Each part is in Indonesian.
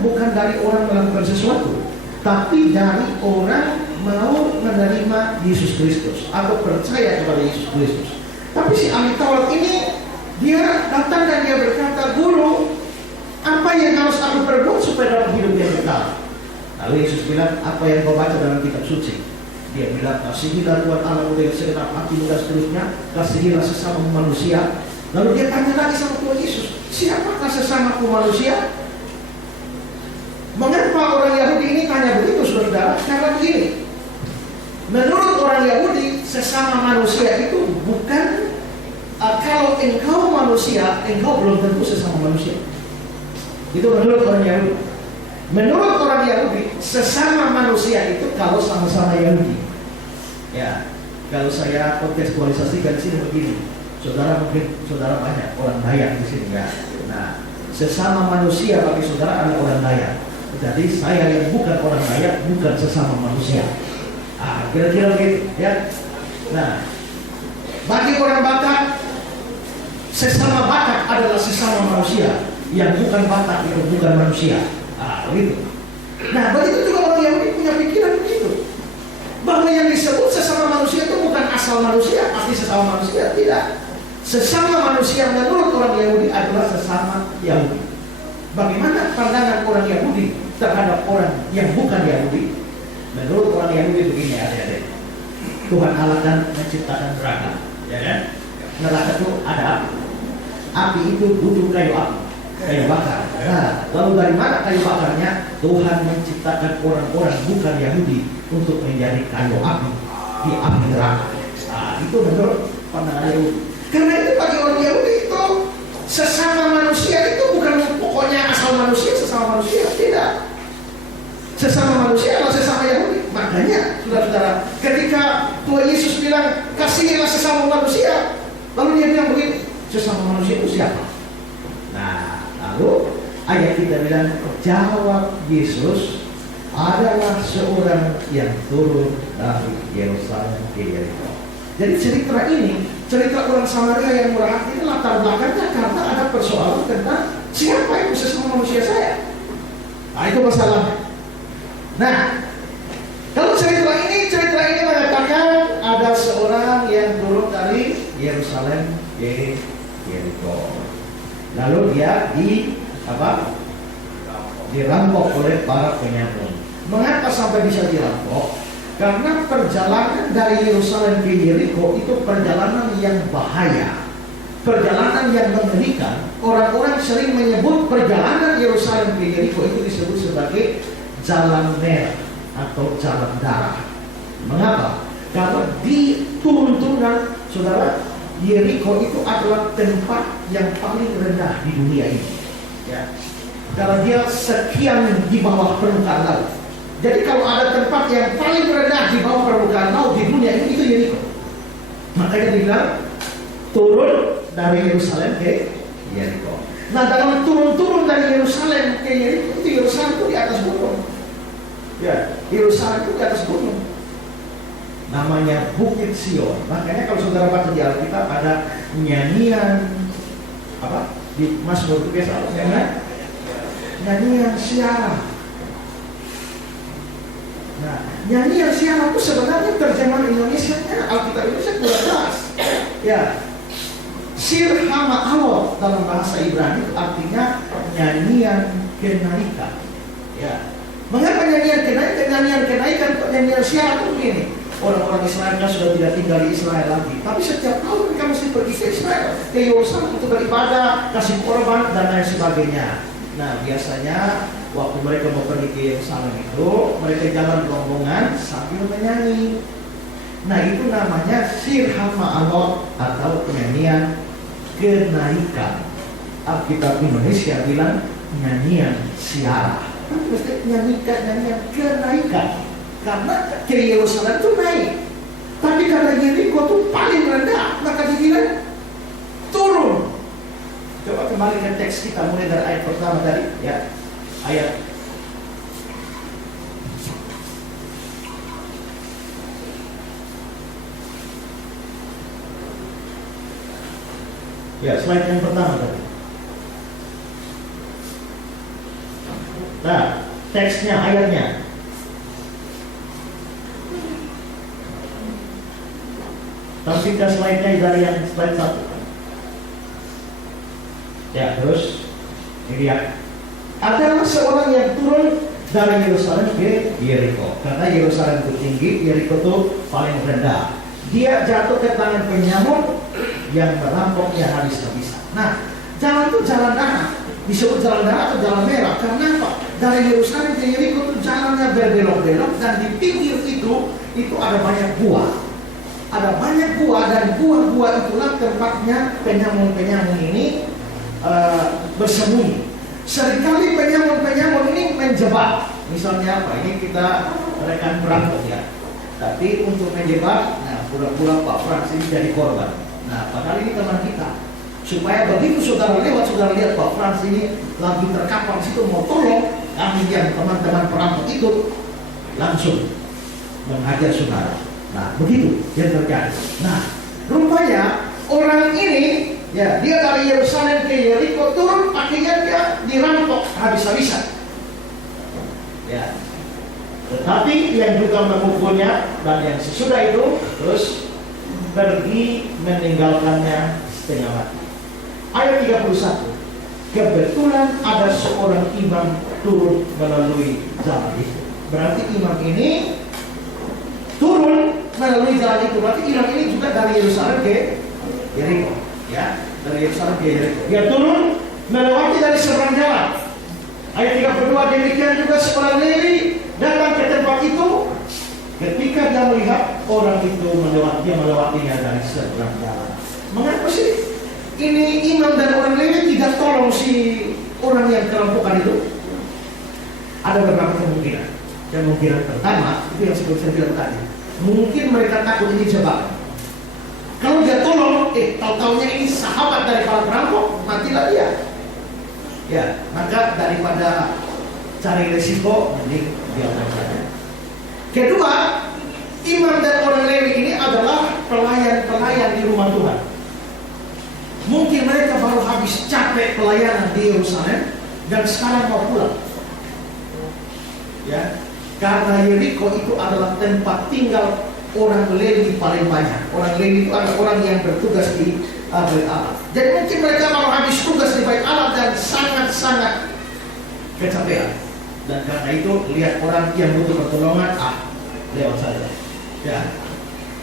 bukan dari orang melakukan sesuatu, tapi dari orang mau menerima Yesus Kristus atau percaya kepada Yesus Kristus. Tapi si ahli Taurat ini, dia datang dan dia berkata, "Guru, apa yang harus aku perbuat supaya dapat hidup yang kekal?" Lalu Yesus bilang, "Apa yang kau baca dalam kitab suci?" Dia bilang, "Kasihilah Tuhan Allahmu dengan segenap hatimu dan seterusnya, kasihilah sesama manusia." Lalu dia tanya lagi sama Tuhan Yesus, "Siapakah sesamaku manusia?" Mengapa orang Yahudi ini tanya begitu, saudara? Karena begini, menurut orang Yahudi, sesama manusia itu bukan kalau engkau manusia, engkau belum tentu sesama manusia. Itu menurut orang Yahudi. Menurut orang Yahudi, sesama manusia itu kalau sama-sama Yahudi. Ya, kalau saya kontekstualisasikan di sini begini, saudara mungkin saudara banyak orang Dayak di sini ya. Nah, sesama manusia bagi saudara adalah orang Dayak. Jadi saya yang bukan orang Dayak bukan sesama manusia. Kira-kira begitu ya. Nah, bagi orang Batak, sesama Batak adalah sesama manusia. Yang bukan Batak itu bukan manusia. Begitu. Nah, begitu juga orang Yahudi punya pikiran begitu, bahwa yang disebut sesama manusia itu bukan asal manusia, pasti sesama manusia. Tidak. Sesama manusia menurut orang Yahudi adalah sesama Yahudi. Bagaimana pandangan orang Yahudi terhadap orang yang bukan Yahudi? Menurut orang Yahudi begini, adik-adik. Tuhan Allah kan menciptakan neraka, ya kan? Neraka itu ada api. Api itu butuh kayu bakar. Nah, lalu dari mana kayu bakarnya? Tuhan menciptakan orang-orang bukan Yahudi untuk menjadi kayu api di api neraka. Itu menurut pandangan Yahudi. Karena itu bagi orang Yahudi itu sesama manusia itu bukan pokoknya asal manusia, sesama manusia. Tidak. Sesama manusia adalah sesama Yahudi. Makanya, saudara-saudara, ketika Tuhan Yesus bilang, "Kasihilah sesama manusia," lalu dia bilang begini, sesama manusia itu siapa? Nah, lalu ayat kita bilang, jawab Yesus, adalah seorang yang turun dari Yerusalem ke Yeriko. Jadi cerita ini, cerita orang Samaria yang murah hati, ini latar belakangnya karena ada persoalan tentang siapa itu sesama manusia saya. Nah, itu masalahnya. Nah, kalau cerita ini mengatakan ada seorang yang turun dari Yerusalem ke Yeriko. Lalu dia dirampok oleh para penyamun. Mengapa sampai bisa dirampok? Karena perjalanan dari Yerusalem ke Yeriko itu perjalanan yang bahaya, perjalanan yang mengerikan. Orang-orang sering menyebut perjalanan Yerusalem ke Yeriko itu disebut sebagai jalan merah atau jalan darah. Mengapa? Karena di turun-turunan, saudara, Yeriko itu adalah tempat yang paling rendah di dunia ini. Ya. Karena dia sekian di bawah permukaan laut. Jadi kalau ada tempat yang paling rendah di bawah permukaan laut di dunia ini, itu Yeriko. Makanya dibilang turun dari Yerusalem ke Yeriko. Nah, dalam turun-turun dari Yerusalem ke Yeriko, itu Yerusalem itu di atas gunung. Ya, Yerusalem itu di atas gunung. Namanya Bukit Sion. Makanya kalau saudara baca di Alkitab ada nyanyian di Mazmur itu biasa nyanyian siara. Nah, nyanyian siara itu sebenarnya terjemahan Indonesianya Alkitab Indonesia kurang jelas. Ya, Sir Hama Alot dalam bahasa Ibrani itu artinya nyanyian kenaikan. Ya, mengapa nyanyian kenaikan? Nyanyian kenaikan, nyanyian siara itu begini. Orang-orang Israel kan sudah tidak tinggal di Israel lagi, tapi setiap tahun mereka mesti pergi ke Israel, ke Yerusalem untuk beribadah, kasih korban dan lain sebagainya. Nah, biasanya waktu mereka mau pergi ke Yerusalem itu, mereka jalan rombongan sambil menyanyi. Nah, itu namanya Sir Hama Alot atau penyanyian kenaikan. Alkitab Indonesia bilang nyanyian siara, tapi mesti nyanyian kenaikan. Karena ke Yerusalem itu naik, tapi karena Yeriko itu paling rendah, maka dibilang turun. Coba kembali ke teks kita mulai dari ayat pertama tadi, ya, ayat slide yang pertama tadi. Nah, teksnya, ayatnya. Tampilkan slide-nya dari yang slide 1. Ya, terus ini dia. Adalah seorang yang turun dari Yerusalem ke Yeriko. Karena Yerusalem itu tinggi, Yeriko itu paling rendah. Dia jatuh ke tangan penyamun yang merampoknya habis-habisan. Nah, jalan itu jalan darah. Disebut jalan darah atau jalan merah. Karena apa? Dari Yerusalem ke Yeriko itu jalannya berbelok-belok, dan di pinggir itu ada banyak gua. Ada banyak gua, dan gua-gua itulah tempatnya penyamun-penyamun ini bersembunyi. Seringkali penyamun-penyamun ini menjebak. Misalnya apa? Ini kita rekan perampok ya. Tapi untuk menjebak, nah pura-pura Pak Frans ini jadi korban. Nah, padahal ini teman kita. Supaya begitu saudara lewat, saudara lihat Pak Frans ini lagi terkapar situ mau tolong, kami yang teman-teman perampok itu langsung menghajar saudara. Nah, begitu yang terjadi. Nah, rupanya orang ini, ya, dia dari Yerusalem ke Yeriko turun, akhirnya dia dirampok habis-habisan. Ya. Tetapi yang juga memukulnya dan yang sesudah itu terus pergi meninggalkannya setengah mati. Ayat 31. Kebetulan ada seorang imam turun melalui jalan itu. Berarti imam ini turun melalui jalan itu. Berarti imam ini juga dari Yerusalem ke Yeriko. Ya, dari Yerusalem ke Yeriko. Dia turun melewati dari seberang jalan. Ayat 32, demikian juga seorang Lewi datang ke tempat itu. Ketika dia melihat orang itu melewatinya dari seberang jalan. Mengapa sih ini imam dan orang Lewi tidak tolong si orang yang kerampokan itu? Ada beberapa kemungkinan. Kemungkinan pertama itu yang seperti saya bilang tadi. Mungkin mereka takut ini jebakan. Kalau dia tolong, tahu-taunya ini sahabat dari para perampok, matilah dia. Ya, maka daripada cari resiko, mending biarkan saja. Kedua, imam dan orang Lewi ini adalah pelayan-pelayan di rumah Tuhan. Mungkin mereka baru habis capek pelayanan di Yerusalem dan sekarang mau pulang. Ya, karena Yeriko itu adalah tempat tinggal orang Lewi paling banyak. Orang Lewi itu adalah orang yang bertugas di Bait Allah. Jadi mungkin mereka baru habis tugas di Bait Allah dan sangat-sangat kecapean. Dan karena itu lihat orang yang butuh pertolongan, lewat saja. Ya.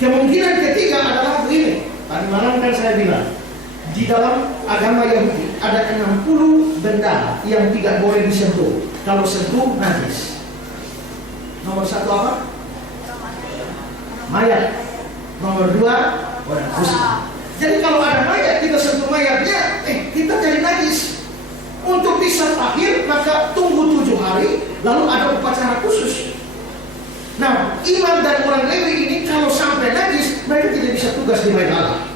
Kemungkinan ketiga adalah begini. Tadi malam kan saya bilang, di dalam agama Yahudi ada 60 benda yang tidak boleh disentuh. Kalau sentuh najis. Nomor 1 apa? Mayat. Nomor 2 orang khusus. Jadi kalau ada mayat, kita sentuh mayatnya, kita jadi najis. Untuk bisa tahir, maka tunggu 7 hari, lalu ada upacara khusus. Nah, imam dan orang Lewi ini kalau sampai najis, mereka tidak bisa tugas di Bait Allah.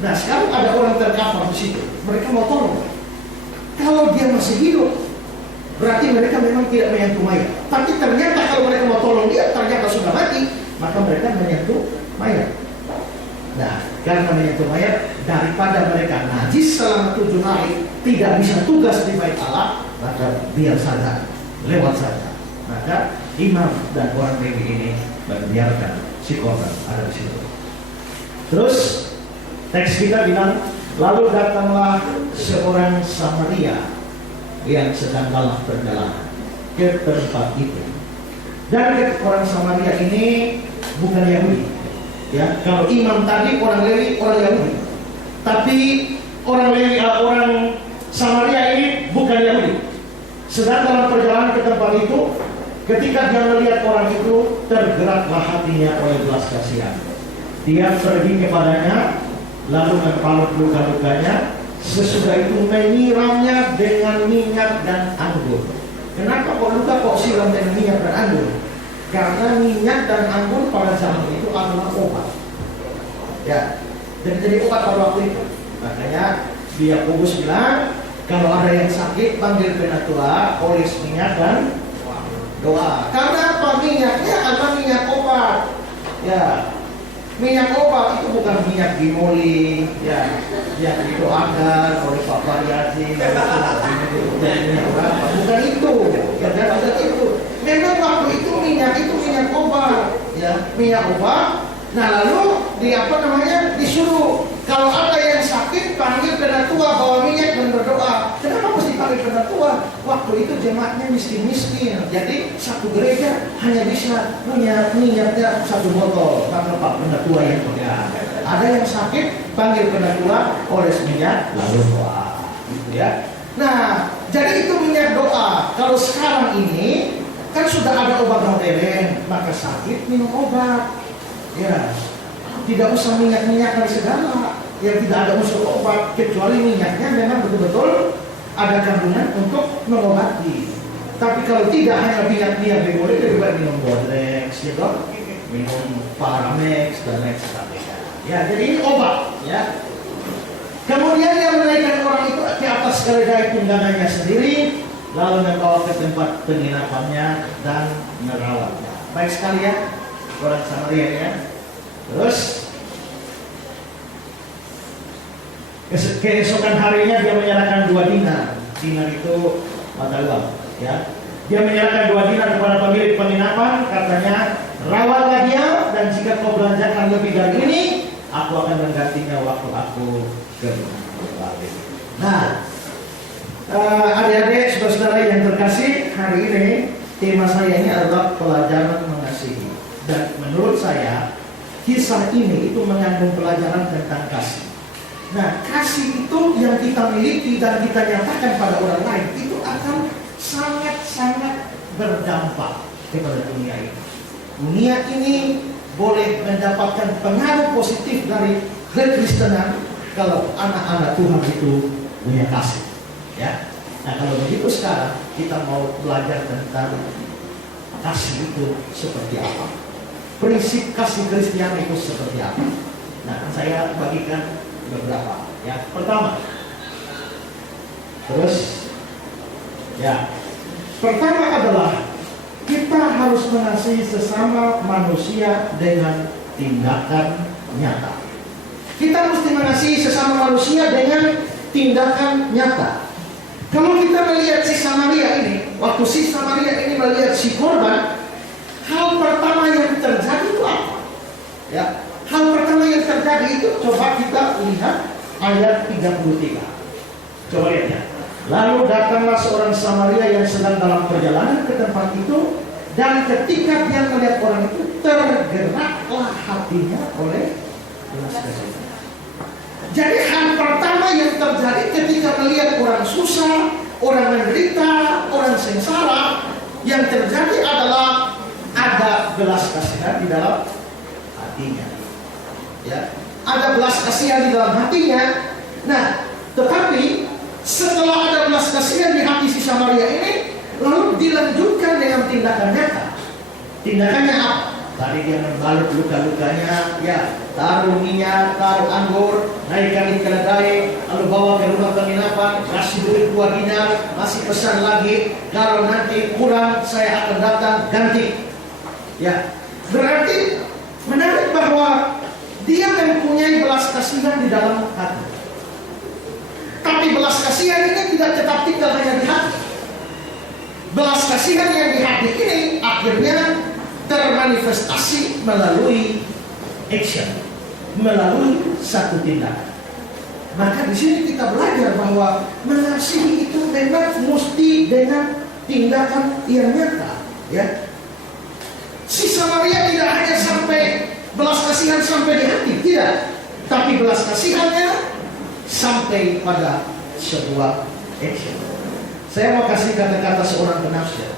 Nah, sekarang ada orang terkapar di situ, mereka mau tolong. Kalau dia masih hidup, berarti mereka memang tidak menyentuh mayat. Tapi ternyata kalau mereka mau tolong dia, ternyata sudah mati, maka mereka menyentuh mayat. Nah, karena menyentuh mayat, daripada mereka najis selama 7 hari, tidak bisa tugas di Bait Allah, maka biar saja, lewat saja. Maka imam dan orang Lewi ini membiarkan si korban ada di situ. Terus teks kita bilang, lalu datanglah seorang Samaria yang sedang dalam perjalanan ke tempat itu. Dan orang Samaria ini bukan Yahudi. Ya, kalau imam tadi orang Lewi, orang Yahudi. Tapi orang Lewi, orang Samaria ini bukan Yahudi. Sedang dalam perjalanan ke tempat itu, ketika dia melihat orang itu, tergeraklah hatinya oleh belas kasihan. Dia pergi kepadanya, lalu mempalut luka-lukanya. Sesudah itu menyiramnya dengan minyak dan anggur. Kenapa kok luka kok siram dengan minyak dan anggur? Karena minyak dan anggur pada zaman itu adalah obat. Ya, dan jadi obat pada waktu itu. Makanya Yakobus bilang, kalau ada yang sakit panggil penatua, oles minyak dan doa. Karena apa? Minyaknya adalah minyak obat. Ya, minyak obat itu bukan minyak gimoli, ya, yang didoakan oleh Pak Variasi, bukan itu. Yang minyak obat. Nah lalu disuruh kalau ada yang sakit panggil penatua, bawa minyak dan berdoa. Kenapa mesti panggil penatua? Waktu itu jemaatnya miskin-miskin, jadi satu gereja hanya bisa punya minyaknya satu botol karena Pak penatua yang pegang. Ada yang sakit panggil penatua, oles minyak lalu doa, gitu ya. Nah jadi itu minyak doa. Kalau sekarang ini kan sudah ada obat modern, maka sakit minum obat. Ya, tidak usah minyak-minyak dari segala. Yang tidak ada unsur obat kecuali minyaknya memang betul-betul ada kandungan untuk mengobati. Tapi kalau tidak hanya minyak-minyak boleh, lebih baik minum Bodrex, ya dok, minum Paramex dan lain sebagainya. Ya, jadi ini obat, ya. Kemudian dia menaikkan orang itu ke atas keledai tunggangannya sendiri, lalu membawa ke tempat penginapannya dan merawatnya. Baik sekali ya. Orang Samaria ya. Terus keesokan harinya dia menyerahkan 2 dinar. Dinar itu mata uang, ya. Dia menyerahkan 2 dinar kepada pemilik penginapan, katanya, rawatlah dia dan jika kau belanjakan lebih dari ini, aku akan menggantinya waktu aku kembali. Nah, adik-adik, saudara-saudara yang terkasih, hari ini tema saya ini adalah pelajaran mengasihi. Dan menurut saya kisah ini itu mengandung pelajaran tentang kasih. Nah, kasih itu yang kita miliki dan kita nyatakan pada orang lain itu akan sangat-sangat berdampak kepada dunia ini. Dunia ini boleh mendapatkan pengaruh positif dari kekristenan kalau anak-anak Tuhan itu punya kasih. Ya. Nah, kalau begitu sekarang kita mau belajar tentang kasih itu seperti apa. Prinsip kasih Kristiani itu seperti apa? Nah, saya bagikan beberapa. Ya, pertama, pertama adalah kita harus mengasihi sesama manusia dengan tindakan nyata. Kita mesti mengasihi sesama manusia dengan tindakan nyata. Kalau kita melihat si Samaria ini, waktu si Samaria ini melihat si korban, hal pertama yang terjadi itu apa? Ya, hal pertama yang terjadi itu coba kita lihat ayat 33. Coba lihat ya. Lalu datanglah seorang Samaria yang sedang dalam perjalanan ke tempat itu, dan ketika dia melihat orang itu, tergeraklah hatinya oleh belas kasihan. Jadi hal pertama yang terjadi ketika melihat orang susah, orang menderita, orang sengsara, yang terjadi adalah ada belas kasihan di dalam hatinya. Ya, ada belas kasihan di dalam hatinya. Nah, tetapi setelah ada belas kasihan di hati si Samaria ini, lalu dilanjutkan dengan tindakan nyata. Tindakannya apa? Tadi dia membalut luka-lukanya, ya, taruh minyak, taruh anggur, naikkan di keledai, lalu bawa ke rumah penginapan, kasih duit 2 dinar, masih pesan lagi, kalau nanti kurang saya akan datang ganti. Ya, berarti menarik bahwa dia mempunyai belas kasihan di dalam hati. Tapi belas kasihan ini tidak tetap tinggal hanya di hati. Belas kasihan yang di hati ini akhirnya termanifestasi melalui action, melalui satu tindakan. Maka di sini kita belajar bahwa mengasihi itu memang mesti dengan tindakan yang nyata. Ya, si Samaria tidak hanya sampai belas kasihan sampai di hati, tidak, tapi belas kasihannya sampai pada sebuah action. Saya mau kasih kata-kata seorang penafsir,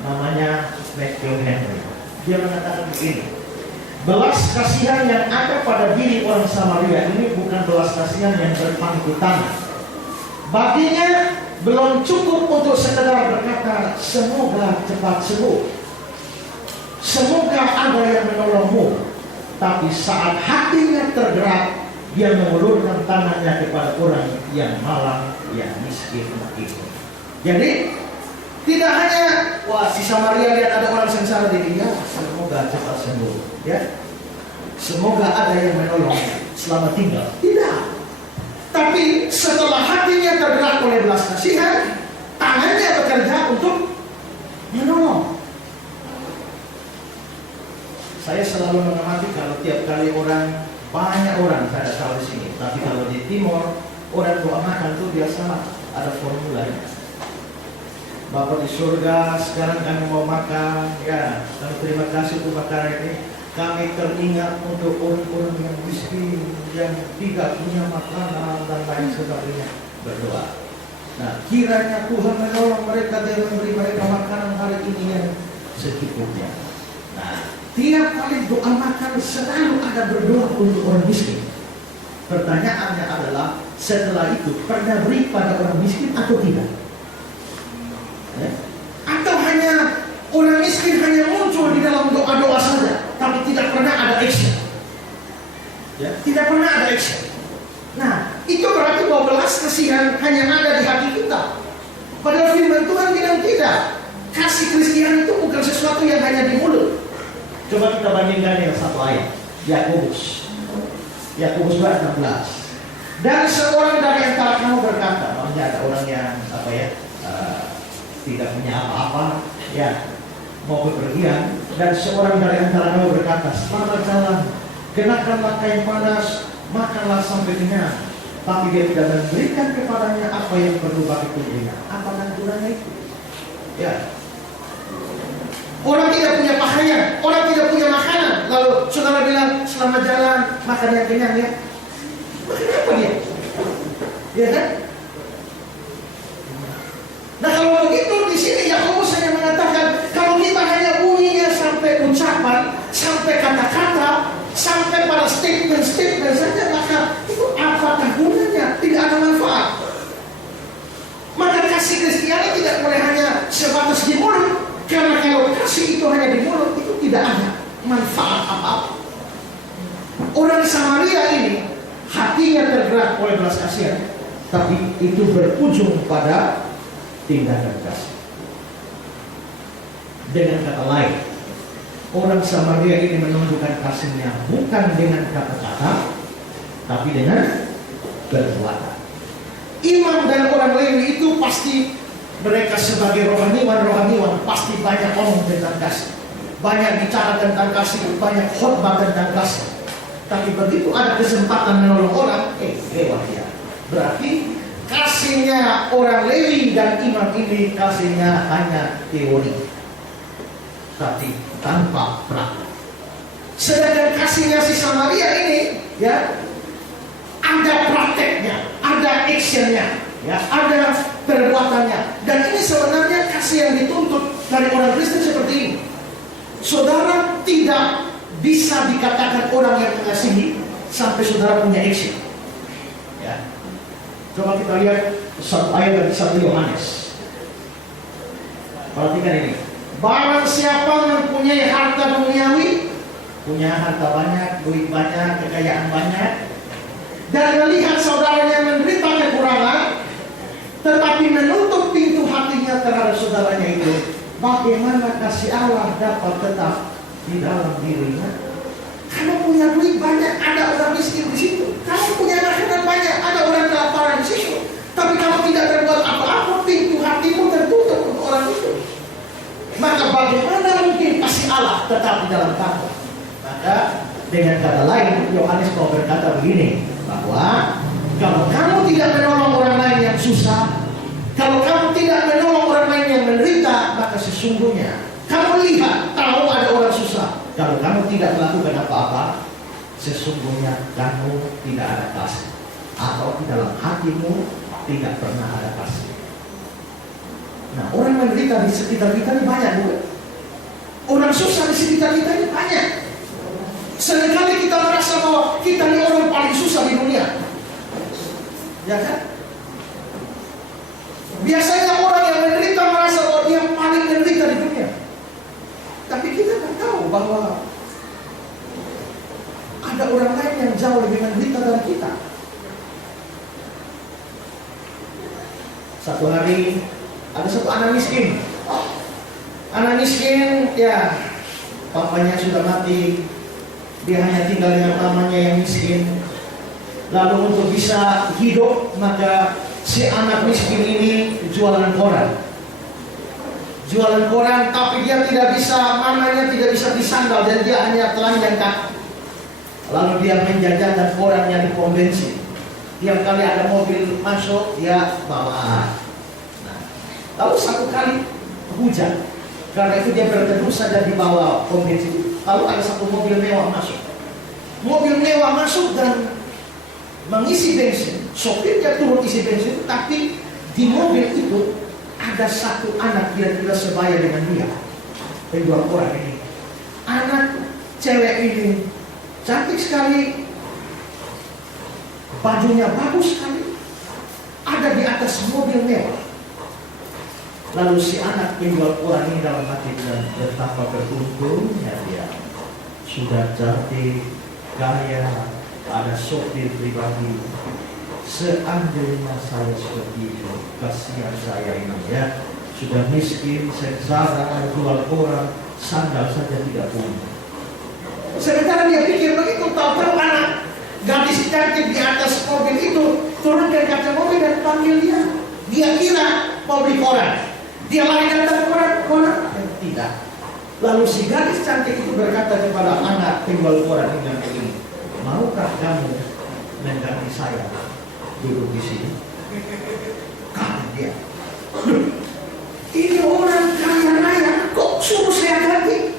namanya Matthew Henry. Dia mengatakan begini: belas kasihan yang ada pada diri orang Samaria ini bukan belas kasihan yang berpangku tangan. Baginya belum cukup untuk sekedar berkata semoga cepat sembuh, semoga ada yang menolongmu. Tapi saat hatinya tergerak, dia mengulurkan tangannya kepada orang yang malang, yang miskin itu. Jadi tidak hanya wah si Samaria lihat ada orang sengsara di dia, semoga cepat sembuh, ya. Semoga ada yang menolong selama tinggal. Tidak. Tapi setelah hatinya tergerak oleh belas kasihan, tangannya bekerja untuk menolong. Saya selalu mengamati kalau tiap kali banyak orang, saya tahu di sini, tapi kalau di Timur orang doa makan itu biasa ada formulanya. Bapa di surga, sekarang kami mau makan, ya, kami terima kasih untuk makanan ini. Kami teringat untuk orang-orang yang miskin, yang tidak punya makanan dan lain sebagainya. Berdoa. Nah, kiranya Tuhan menolong mereka dan memberi mereka makanan hari ini yang secukupnya. Nah, tiap kali doa makan selalu ada berdoa untuk orang miskin. Pertanyaannya adalah, setelah itu pernah beri pada orang miskin atau tidak? Atau hanya orang miskin hanya muncul di dalam doa-doa saja, tapi tidak pernah ada action. Ya, tidak pernah ada action. Nah, itu berarti bahwa belas kasihan hanya ada di hati kita. Padahal firman Tuhan bilang tidak. Kasih Kristiani itu bukan sesuatu yang hanya di mulut. Coba kita bandingkan dengan satu ayat, Yakobus 2:16. Dan seorang dari antara kamu berkata, maksudnya ada orang yang tidak punya apa-apa, ya, mau bepergian, dan seorang dari antara kamu berkata, selamat jalan, kenakanlah kain panas, makanlah sampai kenyang, tapi dia tidak memberikan kepadanya apa yang perlu bagi tubuhnya. Apa gantungannya itu? Ya. Orang tidak punya pakaian, orang tidak punya makanan, lalu saudara bilang selamat jalan, makan yang kenyang, ya. Makan apa dia? Ya kan? Nah, kalau begitu di sini Yakobus hanya mengatakan kalau kita hanya bunyinya sampai ucapan, sampai kata-kata, sampai pada statement saja, maka itu apakah gunanya? Tidak ada manfaat. Maka kasih Kristiani tidak boleh hanya sebatas di mulut, karena kalau kasih itu hanya di mulut, itu tidak ada manfaat apa-apa. Orang Samaria ini hatinya tergerak oleh belas kasihan, tapi itu berujung pada tindakan kasih. Dengan kata lain, orang Samaria ini menunjukkan kasihnya bukan dengan kata-kata, tapi dengan perbuatan. Imam dan orang Lewi itu pasti mereka sebagai rohaniwan pasti banyak ngomong tentang kasih, banyak bicara tentang kasih, banyak khotbah tentang kasih. Tapi begitu ada kesempatan menolong orang, lewat ya. Berarti kasihnya orang Lewi dan imam ini kasihnya hanya teori, tapi tanpa praktek. Sedangkan kasihnya si Samaria ini, ya, ada prakteknya, ada actionnya, ya, ada perbuatannya. Dan ini sebenarnya kasih yang dituntut dari orang Kristen seperti ini. Saudara tidak bisa dikatakan orang yang mengasihi sampai saudara punya action. Ya. Coba kita lihat satu ayat dari 1 Yohanes. Perhatikan ini. Barang siapa mempunyai harta duniawi, punya harta banyak, duit banyak, kekayaan banyak, dan melihat saudaranya menderita kekurangan, tetapi menutup pintu hatinya terhadap saudaranya itu, bagaimana kasih Allah dapat tetap di dalam dirinya? Kamu punya duit banyak, ada orang miskin di situ. Kamu punya makanan banyak, ada orang kelaparan di situ. Tapi kamu tidak berbuat apa-apa, pintu hatimu tertutup untuk orang itu. Maka bagaimana mungkin kasih Allah tetap di dalam kamu? Maka dengan kata lain, Yohanes mau berkata begini, bahwa kalau kamu tidak menolong orang lain yang susah, kalau kamu tidak menolong orang lain yang menderita, maka sesungguhnya kamu lihat, tahu ada orang susah. Kalau kamu tidak melakukan apa-apa, sesungguhnya kamu tidak ada kasih, atau di dalam hatimu tidak pernah ada kasih. Nah, orang menderita di sekitar kita ini banyak, bukan? Orang susah di sekitar kita ini banyak. Seringkali kita merasa bahwa kita ini orang paling susah di dunia, ya kan? Biasanya orang yang menderita merasa bahwa dia paling menderita di dunia. Tapi kita tak tahu bahwa ada orang lain yang jauh lebih menderita dari kita. Satu hari ada satu anak miskin. Anak miskin, ya, papanya sudah mati. Dia hanya tinggal dengan mamanya yang miskin. Lalu untuk bisa hidup, maka si anak miskin ini jualan koran. jualan koran, tapi dia tidak bisa, mamanya tidak bisa beli sandal dan dia hanya telanjang kaki. Lalu dia menjajakan korannya di pom bensin. Tiap kali ada mobil masuk, dia bawa. Nah, lalu satu kali hujan, karena itu dia berteduh saja di bawah pom bensin. Lalu ada satu mobil mewah masuk. Mobil mewah masuk dan mengisi bensin. Sopirnya turun isi bensin, tapi di mobil itu ada satu anak kira-kira sebaya dengan dia. Penjual koran ini. Anak cewek ini cantik sekali, bajunya bagus sekali, ada di atas mobil mewah. Lalu si anak penjual koran ini dalam hati bilang, betapa beruntungnya dia, sudah cantik, kaya, ada sopir pribadi. Seandainya saya seperti itu, kasihan saya ini ya, sudah miskin, sengsara, jual koran, sandal saja tidak punya. Sementara dia pikir begitu, tahu-tahu anak gadis cantik di atas mobil itu turun dari kaca mobil dan panggil dia. Dia kira mau beli koran. Dia lari datang koran, tidak. Lalu si gadis cantik itu berkata kepada anak penjual koran ini, maukah kamu mengganti saya duduk di sini? Kaget dia. Ini orang kaya raya, kok suruh saya ganti?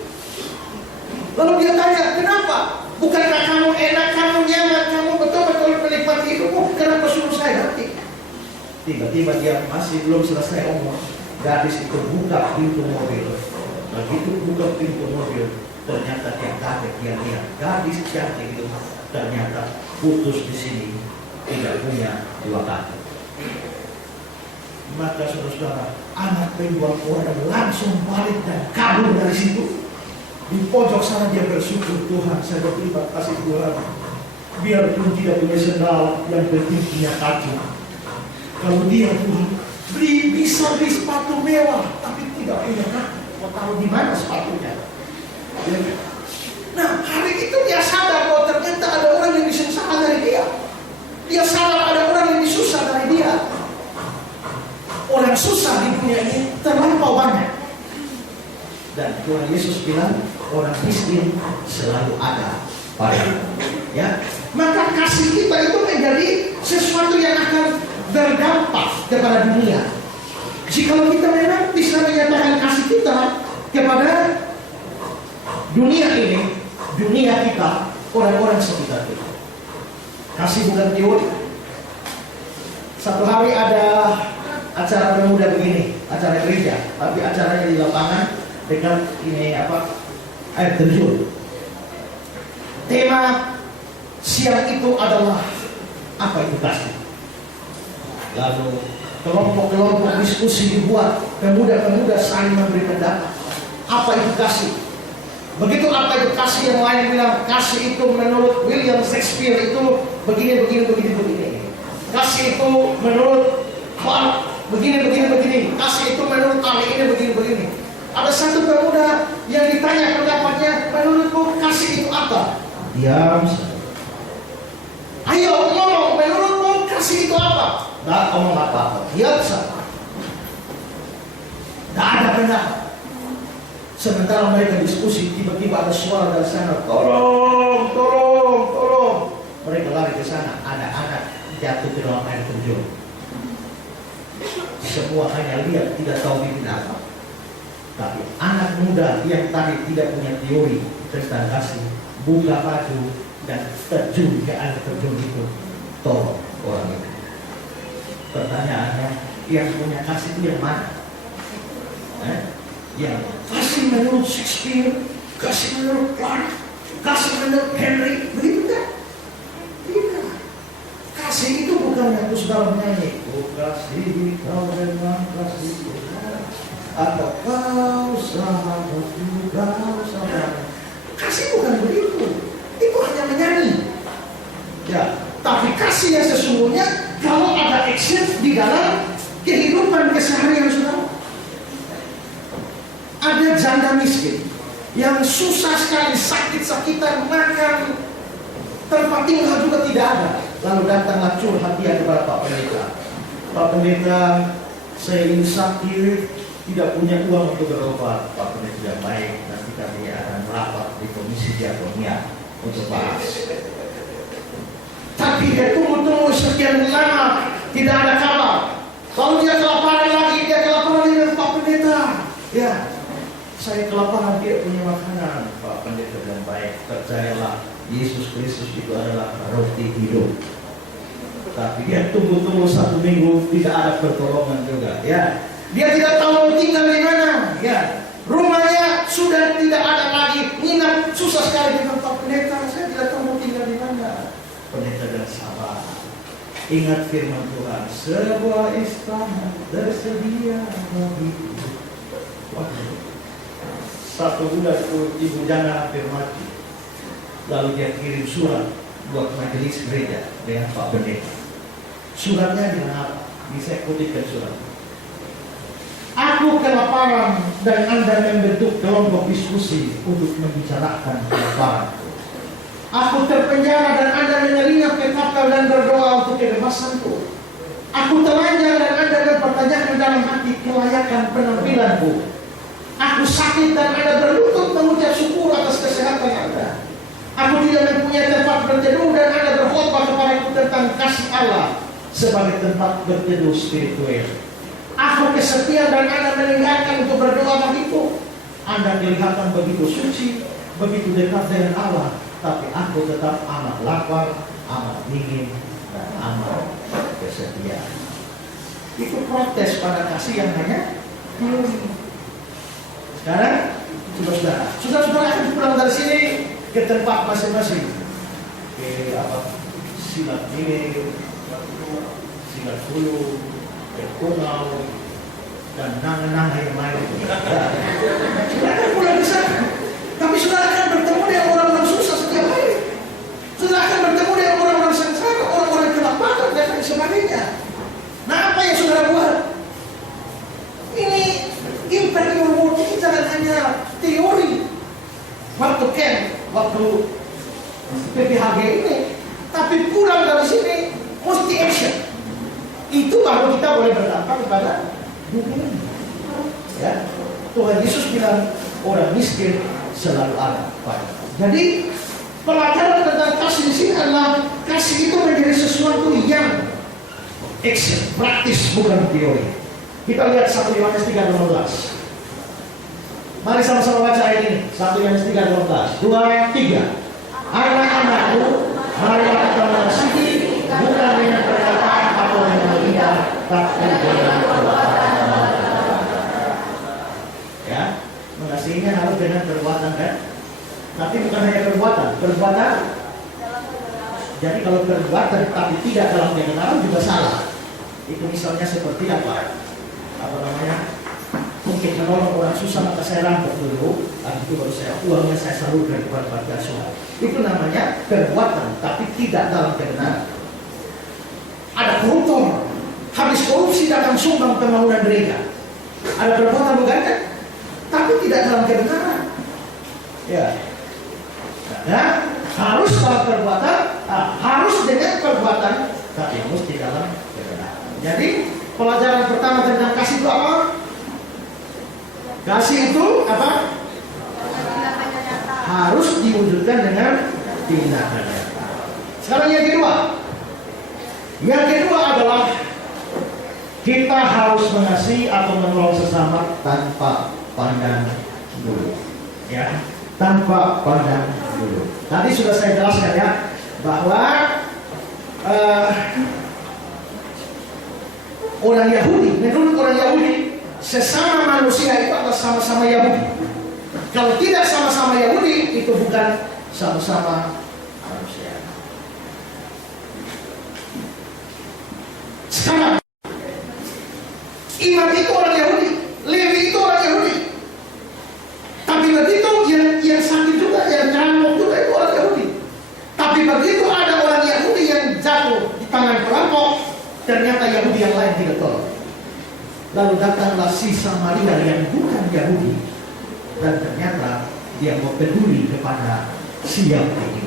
Lalu dia tanya, kenapa? Bukankah kamu enak, kamu nyaman, kamu betul-betul menikmati hidupmu, kenapa suruh saya ganti? Tiba-tiba dia masih belum selesai omong, gadis itu buka pintu mobil. Begitu buka pintu mobil, ternyata dia kaget, dia lihat gadis cantik itu ternyata putus di sini, tidak punya dua kaki. Maka saudara-saudara, anak penjual koran langsung balik dan kabur dari situ. Di pojok sana dia bersyukur, Tuhan, saya berterima kasih Tuhan. Biarpun tidak punya sendal, yang penting punya kaki. Kalau dia Tuhan bisa beli sepatu mewah, tapi tidak punya kaki, mau tahu di mana sepatunya? Nah, hari itu dia sadar bahwa ternyata ada orang yang lebih susah dari dia. Dia sadar ada orang yang lebih susah dari dia. Orang susah di dunia ini terlampau banyak. Dan Tuhan Yesus bilang, orang miskin selalu ada padamu. Ya, maka kasih kita itu menjadi sesuatu yang akan berdampak kepada dunia. Jika kita memang bisa menyatakan kasih kita kepada dunia ini, dunia kita, orang-orang sekitar kita. Kasih bukan teori. Satu hari ada acara pemuda begini, acara gereja, tapi acaranya di lapangan dekat ini air terjun. Tema siang itu adalah apa itu kasih. Lalu kelompok-kelompok diskusi dibuat, pemuda-pemuda saling memberi pendapat. Apa itu kasih? Begitu apa itu kasih, yang lain bilang kasih itu menurut William Shakespeare itu begini. Kasih itu menurut begini. Kasih itu menurut ahli ini begini. Ada satu pemuda yang ditanya pendapatnya, menurutmu kasih itu apa? Diam. Ayo ngomong, menurutmu kasih itu apa? Nggak ngomong apa-apa. Diam saja. Nggak ada pendapat. Sementara mereka diskusi, tiba-tiba ada suara dari sana, tolong. Mereka lari ke sana, ada anak jatuh ke dalam air terjun. Semua hanya lihat, tidak tahu ini apa. Tapi anak muda yang tadi tidak punya teori tentang kasih, buka baju dan terjun ke air terjun itu, tolong orang itu. Pertanyaannya, yang punya kasih itu yang mana? Yang kasih menurut Shakespeare, kasih menurut Clark, kasih menurut Henry, begitu kan? Tidak. Kasih itu bukan yang saudara menyanyi, oh kasih kau memang kasih, atau kau sahabatku, kau sahabat. Kasih bukan begitu. Itu hanya menyanyi. Ya, tapi kasih yang sesungguhnya kalau ada action di dalam kehidupan keseharian saudara. Ada janda miskin yang susah sekali, sakit-sakitan, makan, tempat tinggal juga tidak ada. Lalu datanglah curhat dia kepada Pak Pendeta. Pak Pendeta, saya ini sakit, tidak punya uang untuk berobat, Pak Pendeta yang baik, nanti kami akan merapat di komisi diakonia untuk bahas. Tapi dia tunggu sekian lama, tidak ada kabar. Lalu dia kelaparan lagi, dia kelaparan dengan Pak Pendeta. Ya, saya kelaparan tidak punya makanan, Pak Pendeta yang baik. Percayalah, Yesus Kristus itu adalah roti hidup. Tapi dia tunggu-tunggu 1 minggu, tidak ada pertolongan juga. Ya, Dia tidak tahu mau tinggal di mana. ya. Rumahnya sudah tidak ada lagi. Nginap susah sekali dengan Pak Pendeta. Saya tidak tahu mau tinggal di mana. Pendeta dan sahabat, ingat firman Tuhan, sebuah istana tersedia bagiku. Waduh, 1 bulan itu ibu janda hampir mati. Lalu dia kirim surat buat majelis gereja dengan Pak Pendeta. Suratnya dengan apa? Bisa saya kutipkan surat. Aku kelaparan dan Anda membentuk kelompok diskusi untuk membicarakan kelaparan. Aku terpenjara dan Anda menyelinap ke kapal dan berdoa untuk kebebasanku. Aku telanjang dan Anda mempertanyakan dalam hati kelayakan penampilanku. Aku sakit dan Anda berlutut mengucap syukur atas kesehatan Anda. Aku tidak mempunyai tempat berteduh dan Anda berkhotbah kepadaku tentang kasih Allah sebagai tempat berteduh spiritual. Aku kesepian dan Anda meninggalkan untuk berdoa bagiku. Anda kelihatan begitu suci, begitu dekat dengan Allah, tapi aku tetap amat lapar, amat dingin, dan amat kesepian. Itu protes pada kasih yang hanya teori. Sekarang, saudara-saudara akan pulang dari sini ke tempat masing-masing. Ke silat ini, silat hulu, ke Kungau, dan nang-nang yang lain. Saudara akan pulang di sana. Tapi saudara akan bertemu dengan orang-orang susah setiap hari. Saudara akan bertemu dengan orang-orang sengsara, orang-orang kelaparan, dan lain sebagainya. Nah, apa yang saudara buat? Ini imperial war ini jangan hanya teori. Waktu camp, waktu PPHG ini, tapi pulang dari sini mesti action. Itu baru kita boleh berdampak kepada dunia. Ya, Tuhan Yesus bilang orang miskin selalu ada pada. Jadi pelajaran tentang kasih di sini adalah kasih itu menjadi sesuatu yang action, praktis, bukan teori. Kita lihat 1 Yohanes 3:15. Mari sama-sama baca ayat ini. 1 Yohanes 3:15. 2, 3. Anak-anakku, marilah kita mengasihi bukan dengan perkataan atau dengan lidah, tapi dengan perbuatan. Ya, mengasihinya harus dengan perbuatan kan? Tapi bukan hanya perbuatan. Jadi kalau perbuatan tapi tidak dalam kebenaran juga salah. Itu misalnya seperti apa? Mungkin menolong orang susah maka saya rampok dulu, habis itu baru uangnya saya salurkan kepada panti asuhan. Itu namanya perbuatan tapi tidak dalam kebenaran. Ada koruptor, habis korupsi datang sumbang pembangunan gereja. Ada perbuatan bukan kan? Tapi tidak dalam kebenaran. Ya. Nah, harus dalam perbuatan, harus dengan perbuatan, tapi mesti dalam kebenaran. Jadi pelajaran pertama tentang kasih itu apa? Kasih itu apa? Harus diwujudkan dengan tindakan nyata. Sekarang yang kedua. Yang kedua adalah kita harus mengasihi atau menolong sesama tanpa pandang bulu. Ya, tanpa pandang bulu. Tadi sudah saya jelaskan ya bahwa orang Yahudi, menurut orang Yahudi, sesama manusia itu adalah sama-sama Yahudi. Kalau tidak sama-sama Yahudi, itu bukan sama-sama manusia. Sekarang, Imam itu orang Yahudi, Lewi itu orang Yahudi. Tapi begitu yang sakit juga, yang ngambek juga itu orang Yahudi. Tapi begitu ada orang Yahudi yang jatuh di tangan perampok, ternyata Yahudi yang lain tidak tolong. Lalu datanglah si Samaria yang bukan Yahudi, dan ternyata dia mau peduli kepada si Yahudi ini.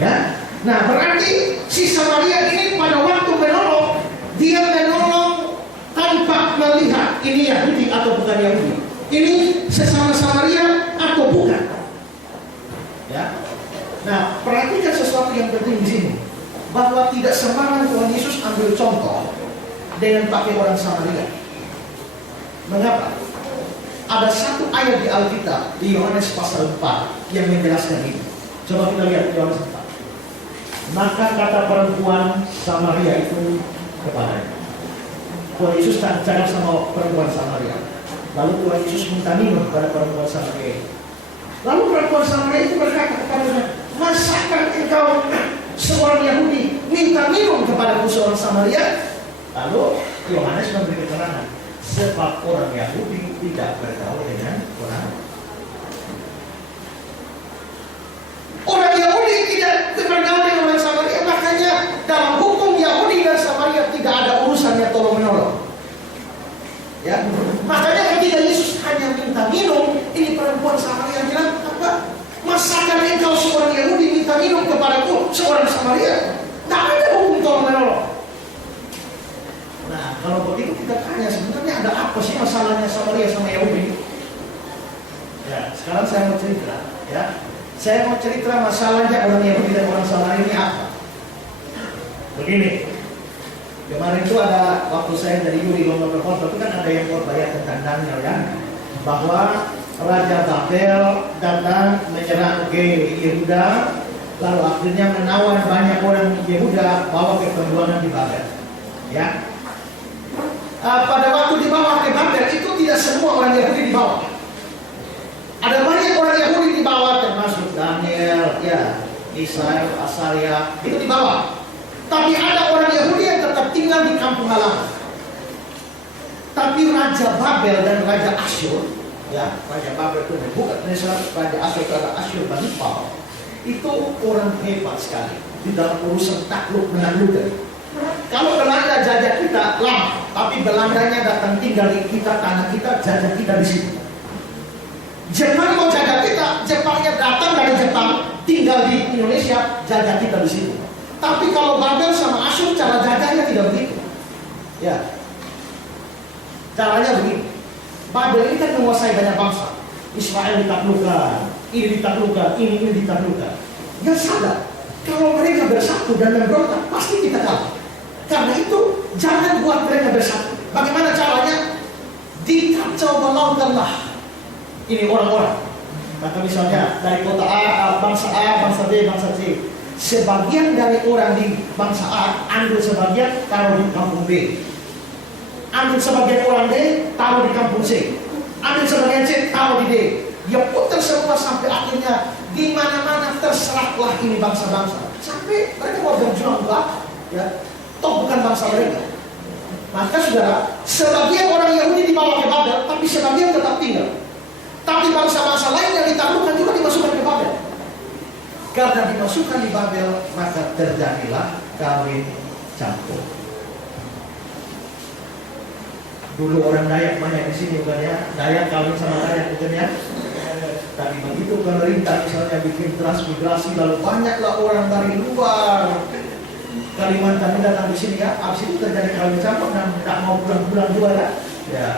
Ya, nah berarti si Samaria ini pada waktu menolong, dia menolong tanpa melihat ini Yahudi atau bukan Yahudi, ini sesama Samaria atau bukan. Ya. Nah, perhatikan sesuatu yang penting di sini, bahwa tidak sembarang Tuhan Yesus ambil contoh dengan pakai orang Samaria. Mengapa? Ada satu ayat di Alkitab di Yohanes pasal 4 yang menjelaskan ini. Coba kita lihat Yohanes 4. Maka kata perempuan Samaria itu kepadanya. Tuhan Yesus cakap sama perempuan Samaria. Lalu Tuhan Yesus minta minum kepada perempuan Samaria. Lalu perempuan Samaria itu berkata kepadanya, masakan engkau seorang Yahudi minta minum kepadaku seorang Samaria? Lalu Yohanes memberi keterangan, sebab orang Yahudi tidak bergaul dengan orang Yahudi tidak bergaul dengan orang Samaria. Makanya dalam hukum Yahudi dan Samaria tidak ada urusannya tolong menolong. Ya, makanya ketika Yesus hanya minta minum, ini perempuan Samaria bilang apa? Masakan engkau seorang Yahudi minta minum kepadaku seorang Samaria? Tidak ada hukum tolong menolong. Nah, kalau begitu kita tanya sebenarnya ada apa sih masalahnya Samaria sama Yahudi? Ya, sekarang saya mau cerita. Ya, saya mau cerita masalahnya orang Yahudi dan orang Samaria ini apa. Begini, kemarin itu ada waktu saya dari Yuri ngomong berkhotbah itu kan ada yang berbayar tentang Daniel ya, bahwa Raja Babel datang menyerang ke Yehuda, lalu akhirnya menawan banyak orang Yehuda bawa ke pembuangan di Babel. Ya. Pada waktu dibawa ke Babel itu tidak semua orang Yahudi dibawa. Ada banyak orang Yahudi dibawa, termasuk Daniel, ya, Isaia, Asaria, itu dibawa. Tapi ada orang Yahudi yang tetap tinggal di kampung halaman. Tapi Raja Babel dan Raja Asyur, ya, Raja Babel itu Nebukadnezar, Raja Asyur adalah Asyur Bani Pau, itu orang hebat sekali di dalam urusan takluk menaklukkan. Kalau Belanda jajah kita lama, tapi Belandanya datang tinggal di kita, tanah kita, jajah kita di sini. Jepang mau jajah kita, Jepangnya datang dari Jepang, tinggal di Indonesia, jajah kita di sini. Tapi kalau Babel sama Asyur, cara jajahnya tidak begitu. Ya, caranya begini. Babel ini kan menguasai banyak bangsa. Israel ditaklukkan, ini ditaklukkan, ini ditaklukkan. Dia sadar kalau mereka bersatu dan memberontak, pasti kita kalah. Karena itu jangan buat mereka bersatu. Bagaimana caranya? Dikacau balaukanlah ini orang-orang. Maka misalnya dari kota A, bangsa B, bangsa C. Sebagian dari orang di bangsa A ambil sebagian taruh di kampung B. Ambil sebagian orang D taruh di kampung C. Ambil sebagian C taruh di D. Dia putar semua sampai akhirnya di mana-mana terserahlah ini bangsa-bangsa. Sampai mereka mau berjuang apa? Ya. Toh bukan bangsa mereka. Maka saudara, sebagian orang Yahudi dibawa ke Babel, tapi sebagian tetap tinggal. Tapi bangsa-bangsa lain yang ditaklukkan juga dimasukkan ke Babel. Karena dimasukkan di Babel, maka terjadilah kawin campur. Dulu orang Dayak banyak di sini bukan ya? Dayak kawin sama Dayak bukan ya? Tapi begitu pemerintah misalnya bikin transmigrasi, lalu banyaklah orang dari luar Kalimantan ini datang di sini ya, abis itu terjadi kawin campur dan tidak mau pulang-pulang juga ya. Ya,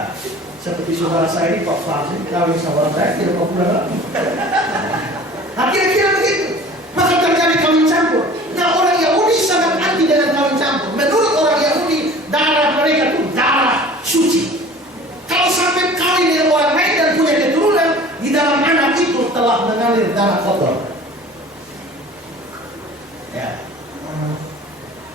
seperti saudara saya ini Pak Farsi kawin sama orang Dayak tidak mau pulang lagi. Nah, kira-kira begitu. Maka terjadi kawin campur. Nah, orang Yahudi sangat anti dengan kawin campur. Menurut orang Yahudi, darah mereka itu darah suci. Kalau sampai kawin dengan orang lain dan punya keturunan, di dalam anak itu telah mengalir darah kotor. Ya.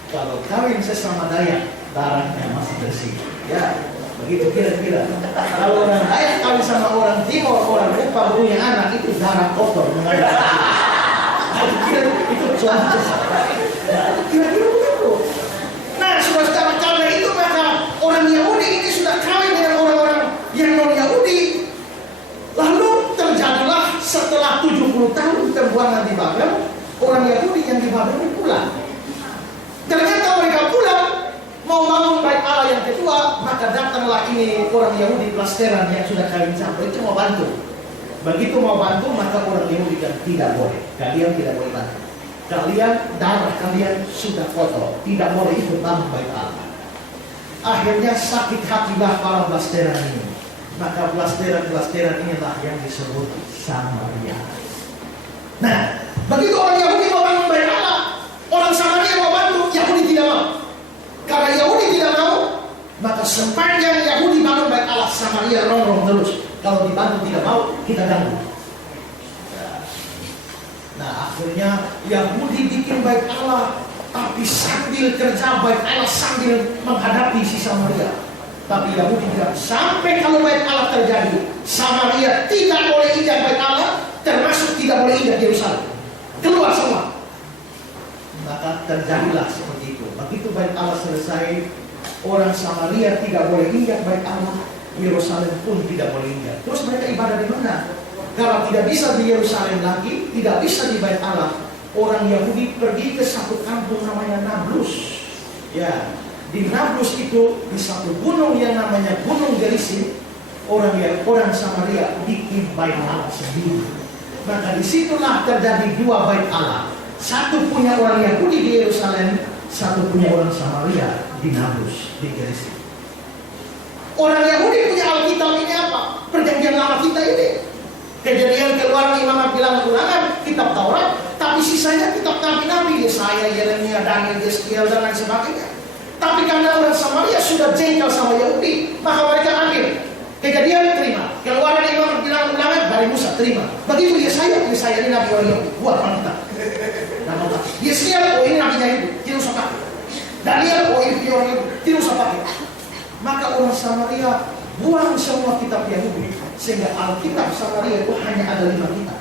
Kalau kawin sesama Dayak, darahnya masih bersih. Ya, begitu kira-kira. Kalau orang Dayak kawin sama orang Timur, orang Kupang punya anak, itu darah kotor mengalir. Itu cuaca. Kira-kira begitu. Nah, saudara, karena itu maka orang Yahudi ini sudah kawin dengan orang-orang yang non-Yahudi. Lalu terjadilah setelah 70 tahun pembuangan di Babel, orang Yahudi yang di Babel ini pulang. Ternyata mereka pulang mau bangun bait Allah yang kedua, maka datanglah ini orang Yahudi Plasteran yang sudah kawin campur itu mau bantu. Begitu mau bantu, maka orang Yahudi kan tidak boleh. Kalian tidak boleh bantu. Kalian, darah kalian sudah kotor, tidak boleh ikut bangun bait Allah. Akhirnya sakit hatilah para blasteran ini. Maka blasteran inilah yang disebut Samaria. Nah, begitu orang Yahudi mau bangun bait Allah, orang Samaria mau bantu, Yahudi tidak mau. Karena Yahudi tidak mau, maka sepanjang Yahudi bangun bait Allah, Samaria rongrong terus. Kalau dibantu tidak mau, kita ganggu. Nah, akhirnya Yahudi bikin bait Allah, tapi sambil kerja bait Allah sambil menghadapi si Samaria. Tapi Yahudi bilang, sampai kalau bait Allah terjadi, Samaria tidak boleh injak bait Allah, termasuk tidak boleh injak Yerusalem. Keluar semua. Maka terjadilah seperti itu. Begitu bait Allah selesai, orang Samaria tidak boleh injak bait Allah, Yerusalem pun tidak boleh injak. Terus mereka ibadah di mana? Kalau tidak bisa di Yerusalem lagi, tidak bisa di bait Allah, orang Yahudi pergi ke satu kampung namanya Nablus. Ya, di Nablus itu di satu gunung yang namanya Gunung Gerizim, orang Samaria bikin bait Allah sendiri. Maka disitulah terjadi dua bait Allah. Satu punya orang Yahudi di Yerusalem, satu punya orang Samaria di Nablus, di Gerizim. Orang Yahudi punya Alkitab ini apa? Perjanjian Lama kita ini. Kejadian, Keluaran, Imamat, Bilangan, Ulangan, kitab Taurat, tapi sisanya kitab Nabi-Nabi, Yesaya, Yeremia, Daniel, Yeskiel, dan lain sebagainya. Tapi karena orang Samaria sudah jengkel sama Yahudi, maka mereka ambil. Kejadian terima, Keluaran, Imamat, Bilangan, Ulangan dari Musa terima. Begitu Yesaya ini Nabi orang Yahudi, buat kita. Yeskiel, oh ini Nabi Yahudi, tidak usah pakai. Daniel, oh ini orang Yahudi, tidak usah pakai. Maka orang Samaria buang semua kitab Yahudi, sehingga Alkitab Samaria itu hanya ada 5 kitab,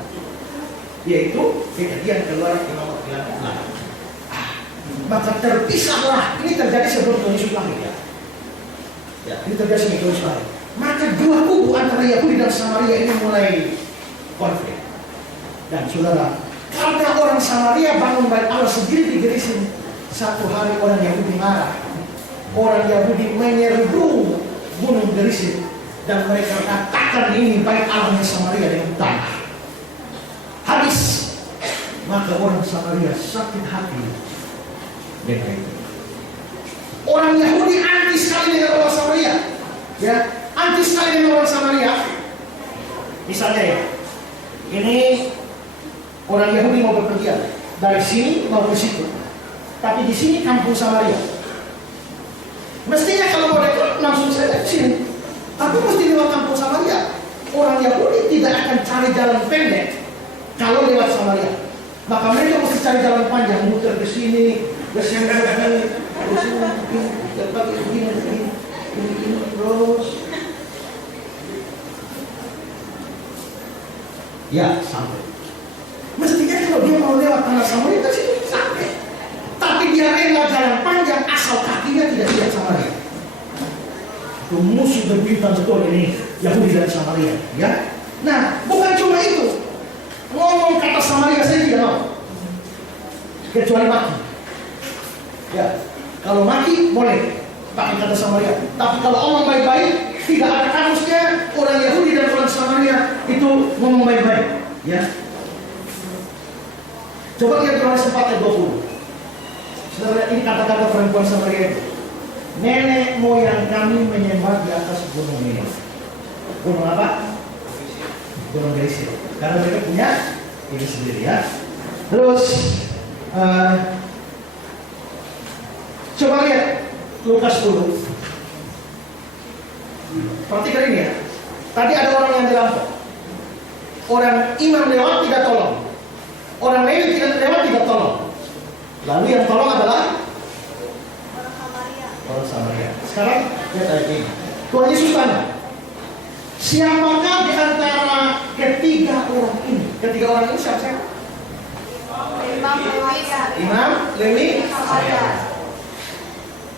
yaitu Kejadian, Keluaran, Imamat, Bilangan, Ulangan. Maka terpisahlah. Ini terjadi sebelum Tuhan Yesus lahir, ya. Ini terjadi sebelum Tuhan Yesus lahir. Maka dua kubu antara Yahudi dan Samaria ini mulai konflik. Dan saudara, karena orang Samaria bangun bait Allah sendiri di Gerizim, satu hari orang Yahudi marah. Orang Yahudi menyerbu Gunung Gerizim dan mereka katakan ini bait Allahnya Samaria dengan tanah. Habis. Maka orang Samaria sakit hati dengan itu. Orang Yahudi anti sekali dengan orang Samaria, ya, anti sekali dengan orang Samaria. Misalnya ya, ini orang Yahudi mau berpergian dari sini mau ke situ, tapi di sini kampung Samaria. Mestinya kalau mau dekat langsung saja ke sini, tapi mesti lewat kampung Samaria. Orang Yahudi tidak akan cari jalan pendek kalau lewat Samaria. Maka mereka mesti cari jalan panjang, muter ke sini, ke sini, ke sini, begini, terus. Ya, sampai. Mestinya kalau dia mau lewat tanah Samaria ke sini sampai. Tapi dia rela jalan panjang asal kakinya tidak lihat Samaria. Itu musuh berbintang betul ini Yahudi dan Samaria, ya. Nah, bukan cuma itu. Ngomong kata Samaria saya tidak mau, kecuali mati. Ya, kalau mati boleh pakai kata Samaria. Tapi kalau ngomong baik-baik, tidak ada kamusnya orang Yahudi dan orang Samaria itu ngomong baik-baik. Ya. Coba lihat Yohanes 4 ayat 20. Saudara, ini kata-kata perempuan Samaria itu. Nenek moyang kami menyembah di atas gunung ini. Gunung apa? Gunung Gerizim. Karena mereka punya ini sendiri, ya. Terus coba lihat Lukas 10. Perhatikan ini ya. Tadi ada orang yang dirampok. Orang imam lewat tidak tolong. Orang Lewi tidak lewat tidak tolong. Lalu yang tolong adalah orang Samaria. Sekarang lihat ayat ini. Tuhan Yesus tanya, siapakah di antara ketiga orang ini? Ketiga orang ini siapa? Imam, Lewi, Samaria.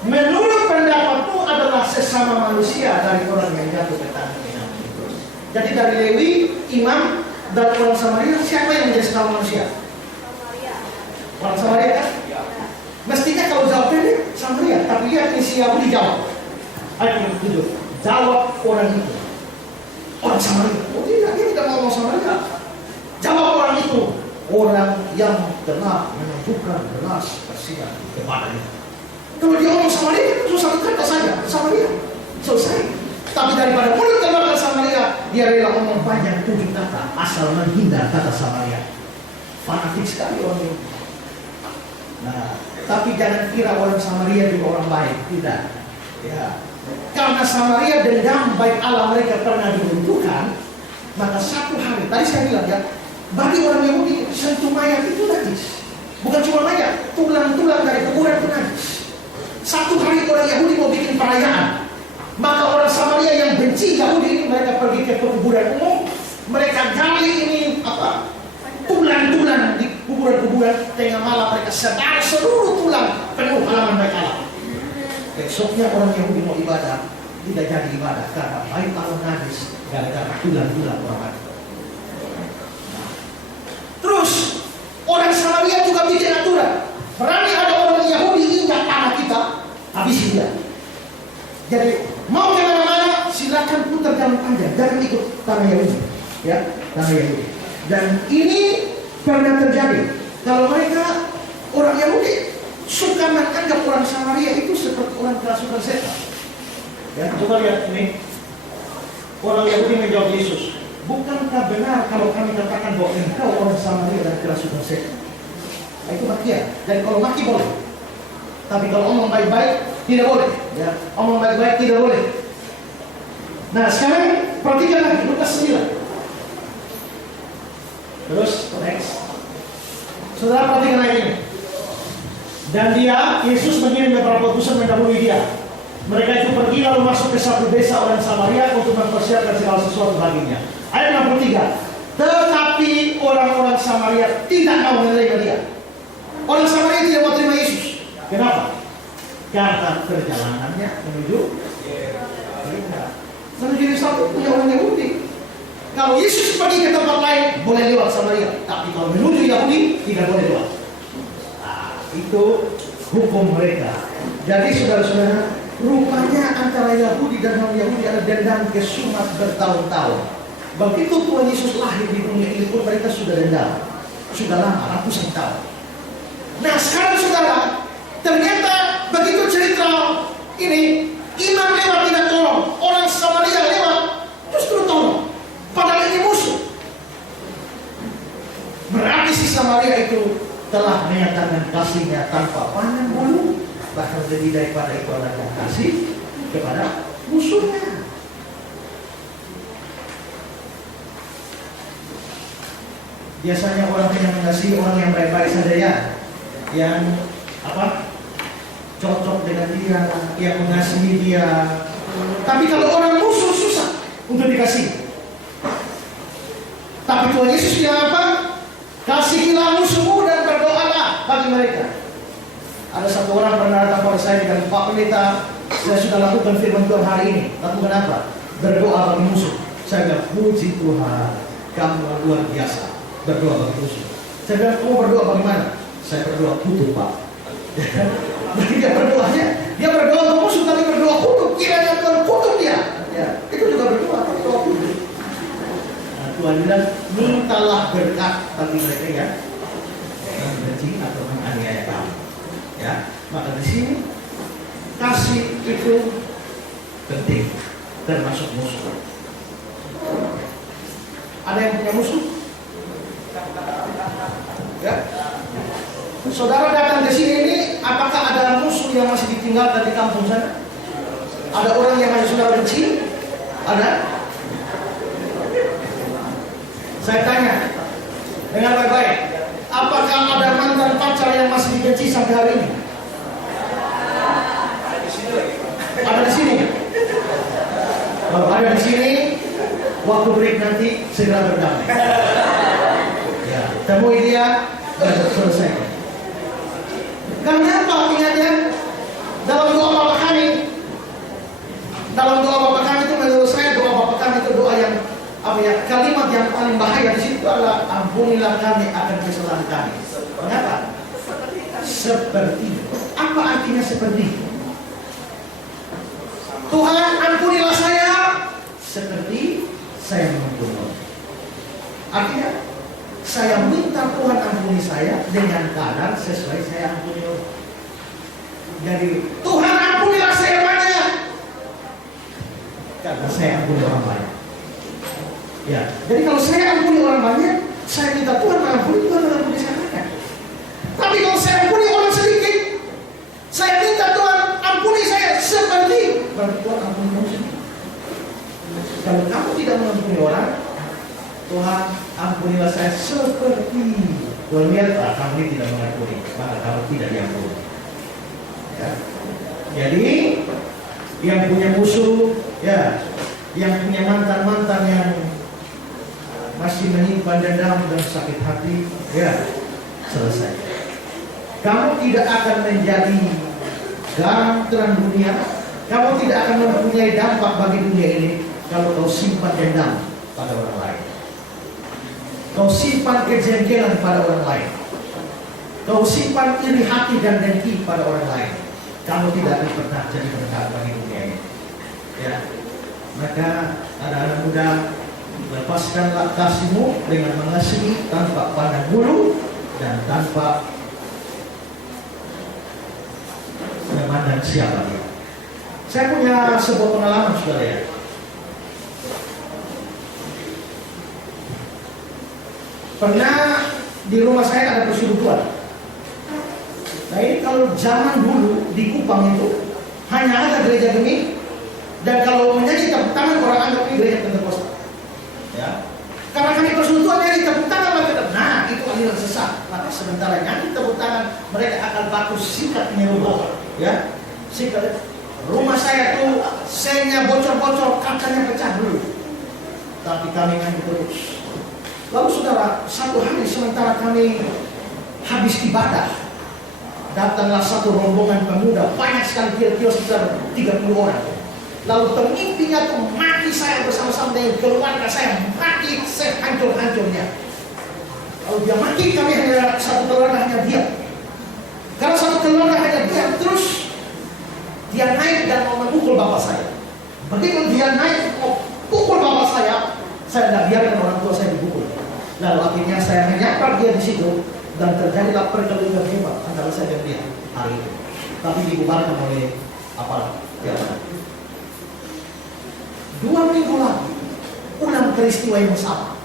Menurut pendapatku adalah sesama manusia dari orang yang jatuh ke tangan Imam. Jadi dari Lewi, Imam, dan orang Samaria, siapa yang menjadi sesama manusia? Orang Samaria kan? Mestinya kalau jawab ini Samaria, tapi lihat isi Yahudi jawab. Ayat 7. Jawab orang itu. Orang Samaria. Oh tidak, dia tidak ngomong Samaria. Jawab orang itu. Orang yang telah menunjukkan belas kasihan kepadanya. Kalau dia ngomong Samaria, itu satu kata saja, Samaria, selesai. Tapi daripada mulut keluar Samaria, dia rela ngomong panjang 7 kata, asal menghindar kata Samaria. Fanatik sekali orang itu. Nah, tapi jangan kira orang Samaria juga orang baik, tidak. Ya, karena Samaria dendam baik Allah mereka pernah diruntuhkan, maka satu hari, tadi saya bilang ya, bagi orang Yahudi sentuh mayat itu najis. Bukan cuma mayat, tulang-tulang dari kuburan itu najis. Satu hari orang Yahudi mau bikin perayaan, maka orang Samaria yang benci Yahudi, mereka pergi ke kuburan umum, mereka gali ini tulang-tulang di kuburan-kuburan, tengah malam mereka sebar seluruh tulang penuh halaman baik Allah. Besoknya orang Yahudi mau ibadah, tidak jadi ibadah karena baik Allah najis gara-gara tulang-tulang orang mati. Terus orang Samaria juga bikin aturan, berani ada orang Yahudi injak tanah kita, habisin dia. Jadi mau kemana-mana silakan putar jalan panjang, jangan ikut tanah Yahudi, ya tanah Yahudi. Dan ini pernah terjadi. Kalau mereka orang Yahudi suka menganggap orang Samaria itu seperti orang kerasukan setan. Ya, coba lihat ini. Orang Yahudi menjawab Yesus, bukankah benar kalau kami katakan bahwa engkau orang Samaria dan kerasukan setan? Nah, itu makian. Dan kalau maki boleh, tapi kalau omong baik-baik tidak boleh. Ya, omong baik-baik tidak boleh. Nah, sekarang perhatikan lagi Lukas 9. Terus next. Saudara perhatikan lagi ini. Dan Yesus mengirim beberapa utusan mendahului dia. Mereka itu pergi lalu masuk ke satu desa orang Samaria untuk mempersiapkan segala sesuatu baginya. Ayat 63. Tetapi orang-orang Samaria tidak mau menerima dia. Orang Samaria tidak mau terima Yesus. Kenapa? Karena perjalanannya menuju Yerusalem punya orang Yahudi. Kalau Yesus pergi ke tempat lain boleh lewat Samaria, tapi kalau menuju Yahudi tidak boleh lewat. Nah, itu hukum mereka. Jadi saudara-saudara, rupanya antara Yahudi dan non-Yahudi ada dendam kesumat bertahun-tahun. Begitu Tuhan Yesus lahir di dunia ini pun mereka sudah dendam, sudah lama, ratusan tahun. Nah sekarang saudara, ternyata begitu cerita ini, imam lewat tidak tolong, orang Samaria lewat justru tolong. Padahal ini musuh. Berarti si Samaria itu telah menyatakan kasihnya tanpa pandang bulu, bahkan lebih daripada itu adalah kasih kepada musuhnya. Biasanya orang yang mengasihi orang yang baik-baik saja ya, yang cocok dengan dia, yang mengasihi dia. Tapi kalau orang musuh susah untuk dikasihi. Tapi Tuhan Yesus bilang apa? Kasihilah musuhmu dan berdoalah bagi mereka. Ada satu orang pernah datang kepada saya dengan Pak Pendeta, saya sudah lakukan firman Tuhan hari ini. Lakukan apa? Berdoa bagi musuh. Saya bilang, puji Tuhan, kamu luar biasa. Berdoa bagi musuh. Saya bilang, kamu berdoa bagaimana? Saya berdoa kutuk Pak. Jadi dia berdoa untuk musuh, tapi berdoa kutuk. Kiranya Tuhan kutuk dia. Ya, itu juga berdoa, tapi doa kutuk. Tuhan bilang, mintalah berkat bagi mereka ya yang benci atau menganiaya kamu. Ya, maka di sini kasih itu penting, termasuk musuh. Ada yang punya musuh? Ya. Saudara datang ke sini ini, apakah ada musuh yang masih ditinggalkan di kampung sana? Ada orang yang masih saudara benci? Ada? Saya tanya dengan baik-baik, apakah ada mantan pacar yang masih dibenci sampai hari ini? Ada di sini. Kalau ada di sini, waktu break nanti segera berdamai. Ya, temui dia dan selesai. Karena apa? Ingat ya, dalam doa Bapa kami, itu menurut saya doa Bapa kami itu doa yang kalimat yang paling bahaya di situ adalah ampunilah kami akan kesalahan kami. Mengapa? Seperti itu. Apa artinya seperti itu? Tuhan ampunilah saya seperti saya mengampuni. Artinya saya minta Tuhan ampuni saya dengan keadaan sesuai saya ampuni. Jadi Tuhan ampunilah saya banyak, karena saya ampuni orang banyak. Ya, jadi kalau saya ampuni orang banyak, saya minta Tuhan mengampuni, Tuhan mengampuni saya banyak. Tapi kalau saya ampuni orang sedikit, saya minta Tuhan ampuni saya seperti, berarti Tuhan ampuni kamu sedikit. Kalau kamu tidak mengampuni orang, Tuhan ampunilah saya seperti. Tuhan lihat, kamu ini tidak mengampuni, maka kamu tidak diampuni. Ya. Jadi yang punya musuh, ya, yang punya mantan-mantan yang masih menyimpan dendam dan sakit hati, ya, selesai. Kamu tidak akan menjadi garam terang dunia. Kamu tidak akan mempunyai dampak bagi dunia ini kalau kau simpan dendam pada orang lain. Kau simpan kejengkelan pada orang lain. Kau simpan iri hati dan dengki pada orang lain. Kamu tidak akan pernah jadi berkat bagi dunia ini. Ya, maka anak-anak muda, lepaskanlah kasihmu dengan mengasihi tanpa pandang bulu dan tanpa memandang siapa dia. Saya punya sebuah pengalaman, saudara ya. Pernah di rumah saya ada persekutuan. Nah ini kalau zaman dulu di Kupang itu hanya ada gereja gemi, dan kalau menyanyi tepuk tangan orang anggap ini gereja Pentakosta. Ya. Karena kami persekutuan nyanyi tepuk tangan mereka, nah itu aliran sesat. Maka sementara nyanyi tepuk tangan mereka akan baku sikat nyerubah. Ya, sikat. Rumah saya tuh sengnya bocor-bocor, kacanya pecah dulu. Tapi kami nyanyi terus. Lalu saudara, satu hari sementara kami habis ibadah, datanglah satu rombongan pemuda, banyak sekali, kira-kira sekitar 30 orang. Lalu pemimpinnya tuh maki saya bersama-sama dengan keluarga saya, maki sehancur-hancurnya. Lalu dia maki, kami hanya satu keluarga, hanya dia. Karena satu keluarga hanya dia, terus dia naik dan mau memukul bapak saya. Begitu dia naik mau pukul bapak saya tidak biarkan orang tua saya dipukul. Lalu akhirnya saya menyapa dia di situ, dan terjadilah perkelahian hebat antara saya dan dia hari itu. Tapi dibubarkan oleh aparat. Ya. 2 minggu lalu, ulang peristiwa yang sama.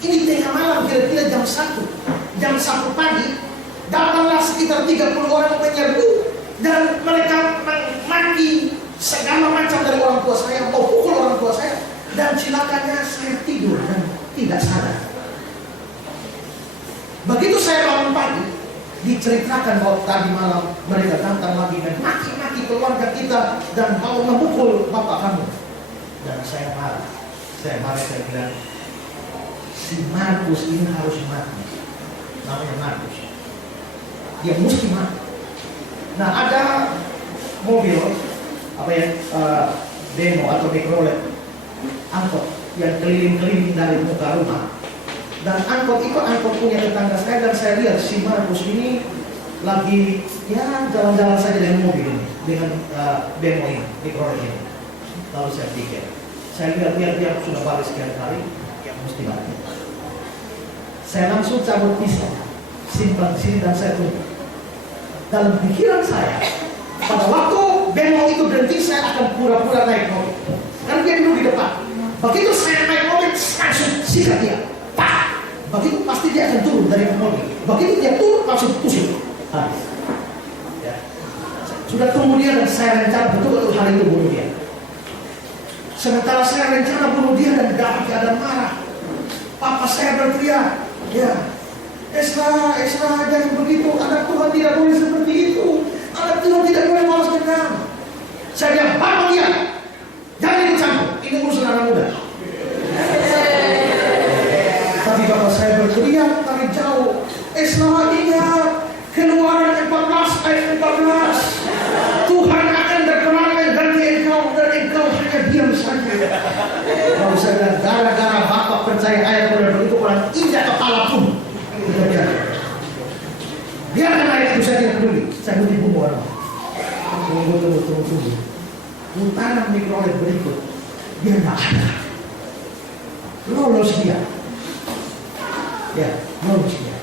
Ini tengah malam, kira-kira jam 1 pagi, datanglah sekitar 30 orang menyerbu, dan mereka maki segala macam dari orang tua saya, mau pukul orang tua saya, dan celakanya saya tidur dan tidak sadar. Begitu saya bangun pagi, diceritakan bahwa tadi malam mereka datang lagi dan maki-maki keluarga kita dan mau memukul bapak kamu. Dan saya marah, saya bilang, si Markus ini harus mati. Namanya Markus, dia mesti mati. Nah ada mobil demo atau mikrolet angkot yang keliling-keliling dari muka rumah, dan angkot itu angkot punya tetangga saya, dan saya lihat si Markus ini lagi ya jalan-jalan saja dengan mobil ini, dengan demo ini, mikrolet ini. Lalu saya pikir, saya lihat dia sudah balik sekian kali, ya mesti mati. Saya langsung cabut pisau, simpan di sini dan saya tunggu. Dalam pikiran saya, pada waktu demo itu berhenti, saya akan pura-pura naik mobil. Kan dia duduk di depan. Begitu saya naik mobil, langsung sikat dia. Pak! Begitu pasti dia akan turun dari mobil. Begitu dia turun, langsung tusuk. Habis. Ya. Sudah tunggu dia, dan saya rencana betul-betul hari itu bunuh dia. Sementara saya rencana bunuh dia, dan dalam keadaan marah, papa saya berteriak, ya, Esra, jangan begitu. Anak Tuhan tidak boleh seperti itu. Anak Tuhan tidak boleh balas dendam. Saya bilang, bapak dia, jangan ikut campur. Ini urusan anak muda. Tapi bapak saya berteriak dari jauh, Esra, ingat Keluaran 14 ayat 14. Tuhan akan berkenan mengganti engkau, dan engkau hanya diam saja. Kalau saya bilang, gara-gara bapak percaya ayat begitu, orang injak kepala pun. Biarkan ayat itu, saya tidak peduli. Saya mau dibunuh orang. Tunggu. Putaran mikrolet berikut, dia tidak ada. Lolos dia. Ya, lolos dia.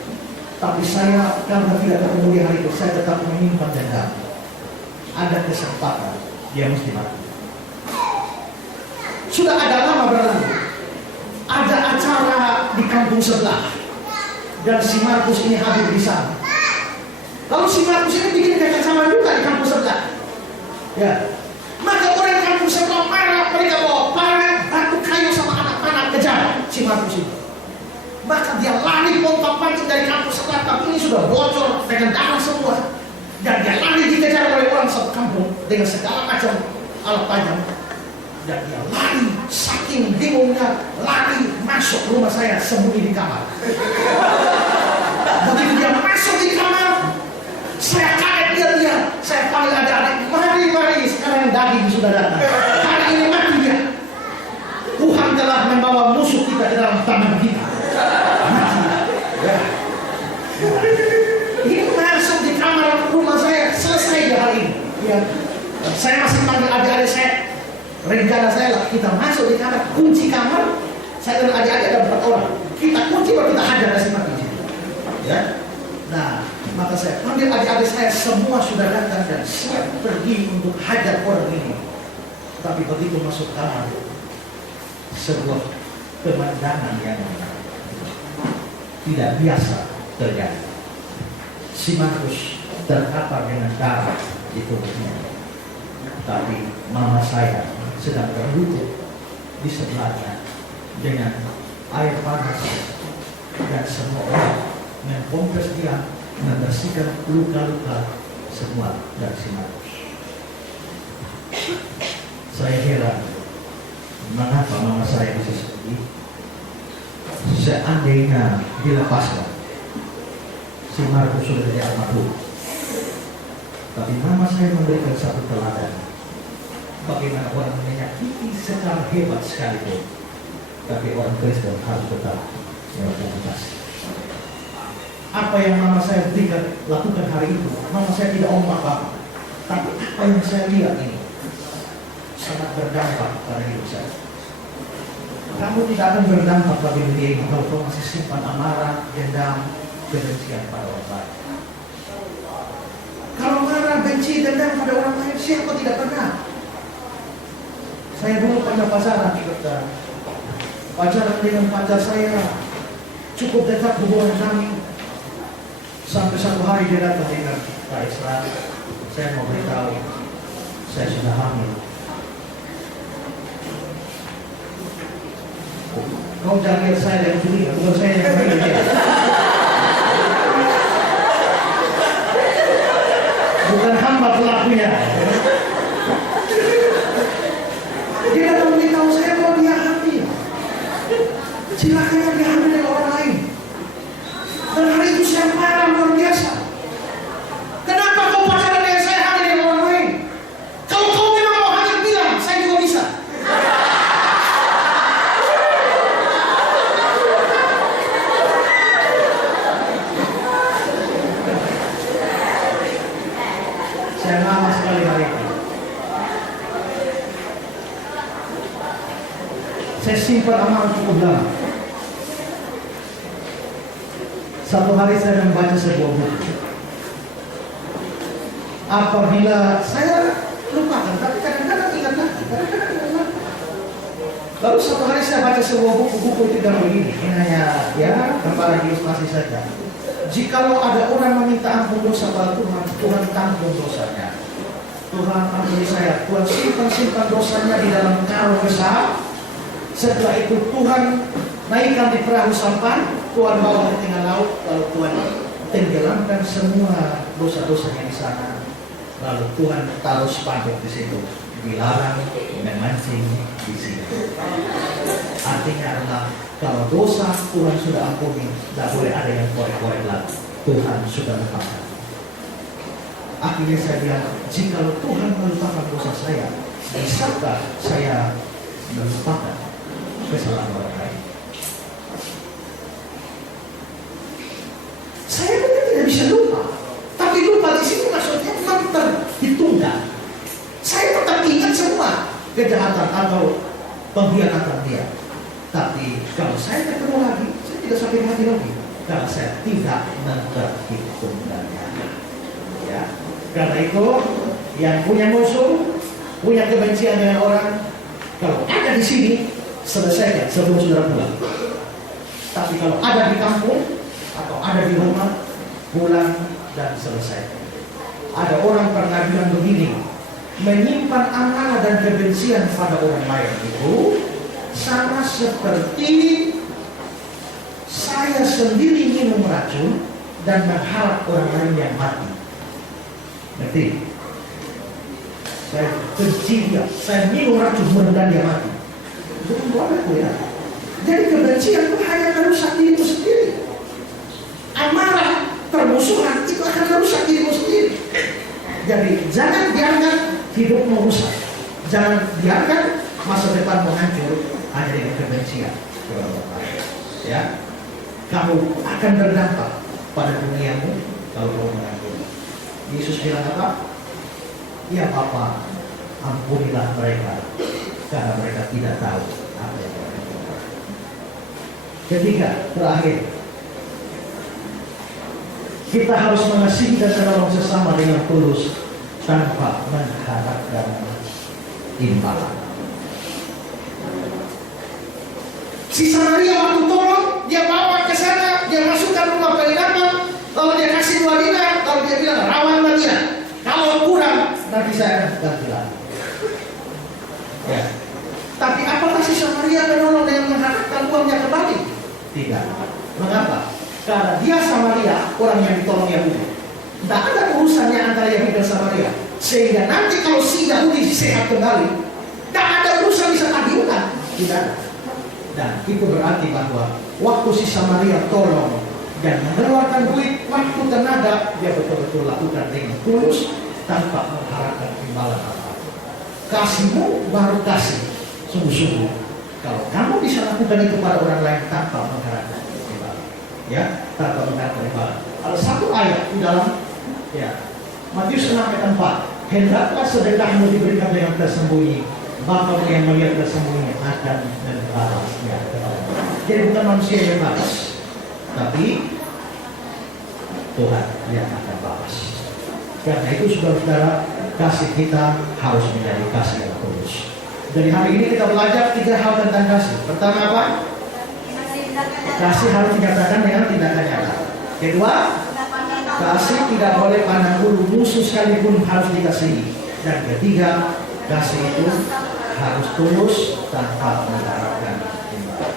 Tapi saya karena tidak ketemu di hari itu, saya tetap menyimpan dendam. Ada kesempatan, dia mesti mati. Sudah ada lama berlalu. Ada acara di kampung sebelah, dan si Markus ini hadir di sana. Lalu si Markus ini bikin kekacauan juga di kampung sebelah. Ya, maka orang kampung sebelah marah, mereka bawa parang, batu kayu sama anak-anak kejar si Markus itu. Maka dia lari loncat-loncat dari kampus sebelah, tapi ini sudah bocor dengan darah semua. Dan dia lari dikejar oleh orang satu kampung dengan segala macam alat tajam. Dan dia lari, saking bingungnya, lari masuk rumah saya, sembunyi di kamar. Begitu dia masuk di kamar, saya kaget dia. Saya panggil adik-adik, mari, sekarang daging sudah datang. Hari ini mati dia. Tuhan telah membawa musuh kita ke dalam tangan kita. Ini masuk di kamar rumah saya, selesai di hari ini. Ya. Saya masih panggil adik-adik saya. Rencana saya lah, kita masuk di kamar, kunci kamar. Saya dan adik-adik ada 4 orang. Kita kunci baru kita hajar dari sini. Ya. Nah, maka saya panggil adik-adik saya, semua sudah datang dan siap pergi untuk hajar orang ini. Tapi begitu masuk kamar, sebuah pemandangan yang tidak biasa terjadi. Si Markus terkapar dengan darah di tubuhnya. Tapi mama saya sedang berlutut di sebelahnya dengan air panas, dan semua orang mempompes dia, membersihkan luka-luka semua dari si Markus. Saya heran mengapa mama saya bisa seperti itu. Seandainya dilepaskan, si Markus sudah jadi almarhum. Tapi mama saya memberikan satu teladan. Bagaimana orang menyakiti secara hebat sekalipun, tapi orang Kristen harus tetap melakukan kasih. Apa yang mama saya berikan, lakukan hari itu, mama saya tidak omong apa, tapi apa yang saya lihat ini sangat berdampak pada hidup saya. Kamu tidak akan berdampak bagi dunia ini kalau kamu masih simpan amarah, dendam, kebencian pada orang lain. Kalau marah, benci, dendam pada orang lain, siapa tidak pernah? Saya dulu pernah pacaran, saudara. Pacaran dengan pacar saya cukup dekat hubungan kami. Sampai satu hari dia datang dengan Kak Isra, saya mau beritahu, saya sudah hamil. Kau jangan lihat saya yang curiga, bukan saya yang curiga. Bukan hamba pelakunya. Dia datang memberitahu saya bahwa dia hamil. Silakan dia hamil dengan orang lain. Dan hari itu saya marah luar biasa. Kenapa kau pacaran dengan saya hamil dengan orang lain? Kalau kau memang mau hamil, bilang, saya juga bisa. Saya lama sekali hari itu. Saya simpan amarah cukup lama. Satu hari saya membaca sebuah buku. Apabila saya lupakan, tapi kadang-kadang ingat lagi, Lalu satu hari saya baca sebuah buku itu dan begini. Ini hanya ya gambaran ilustrasi saja. Jikalau ada orang meminta ampun dosa pada Tuhan, Tuhan tanggung dosanya. Tuhan ampuni saya, Tuhan simpan dosanya di dalam karung besar. Setelah itu Tuhan naikkan di perahu sampan, Tuhan bawa ke tengah laut, lalu Tuhan tenggelamkan semua dosa-dosanya di sana. Lalu Tuhan taruh spanduk di situ, dilarang memancing di sini. Artinya adalah kalau dosa Tuhan sudah ampuni, tidak boleh ada yang korek-korek lagi. Tuhan sudah lupakan. Akhirnya saya bilang, jika Tuhan melupakan dosa saya, bisakah saya melupakan kesalahan orang lain? Saya mungkin tidak bisa lupa, tapi lupa di sini maksudnya memang terhitungkan. Saya tetap ingat semua kejahatan atau pengkhianatan dia. Tapi kalau saya ketemu lagi, saya tidak sakit hati lagi. Karena saya tidak memperhitungkannya. Ya, karena itu yang punya musuh, punya kebencian dengan orang, kalau ada di sini selesaikan sebelum saudara pulang. Tapi kalau ada di kampung atau ada di rumah, pulang dan selesai. Ada orang pernah bilang begini, menyimpan amarah dan kebencian pada orang lain itu sama seperti saya sendiri minum racun dan berharap orang lain yang mati. Ngerti? Saya benci dia, saya minum racun mudah-mudahan dia mati. Itu bukan aku ya. Jadi kebencian itu hanya merusak dirimu sendiri. Amarah, permusuhan itu akan merusak dirimu sendiri. Jadi jangan biarkan hidupmu rusak. Jangan biarkan masa depanmu hancur hanya dengan kebencian. Ya, kamu akan berdampak pada duniamu kalau kamu mengampuni. Yesus bilang apa? Ya Bapa, ampunilah mereka karena mereka tidak tahu apa yang mereka lakukan. Ketiga, terakhir, kita harus mengasihi dan menolong sesama dengan tulus tanpa mengharapkan imbalan. Si Samaria waktu tolong, dia bawa ke sana, dia masukkan rumah penginapan, lalu dia kasih 2 dinar, lalu dia bilang rawatlah dia. Kalau kurang, nanti saya akan ganti lagi. Ya. Tapi apakah si Samaria menolong dengan mengharapkan uangnya kembali? Tidak. Mengapa? Karena dia Samaria, orang yang ditolong Yahudi. Tidak ada urusannya antara Yahudi dan Samaria. Sehingga nanti kalau si Yahudi sehat kembali, tidak ada urusan bisa tagih utang. Tidak ada. Dan itu berarti bahwa waktu si Samaria tolong dan mengeluarkan duit, waktu tenaga, dia betul-betul lakukan dengan tulus tanpa mengharapkan imbalan apa. Kasihmu baru kasih sungguh-sungguh. Kalau kamu bisa lakukan itu pada orang lain tanpa mengharapkan imbalan, ya, tanpa mengharapkan imbalan. Ada satu ayat di dalam, ya, Matius 6 ayat 4. Hendaklah sedekahmu diberikan dengan tersembunyi. Bapamu yang melihat tersembunyi akan membalasnya. Jadi bukan manusia yang balas, tapi Tuhan yang akan balas. Karena itu saudara-saudara, kasih kita harus menjadi kasih yang tulus. Dari hari ini kita belajar 3 hal tentang kasih. Pertama apa? Kasih harus dinyatakan dengan tindakan nyata. Kedua, kasih tidak boleh pandang bulu, musuh sekalipun harus dikasihi. Dan ketiga, kasih itu harus tulus tanpa mengharapkan imbalan.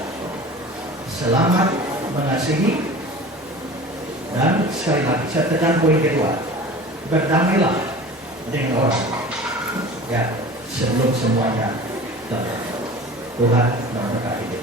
Selamat mengasihi. Dan sekali lagi saya tekan poin kedua, berdamailah dengan orang, ya, sebelum semuanya terjadi. Tuhan memberkati.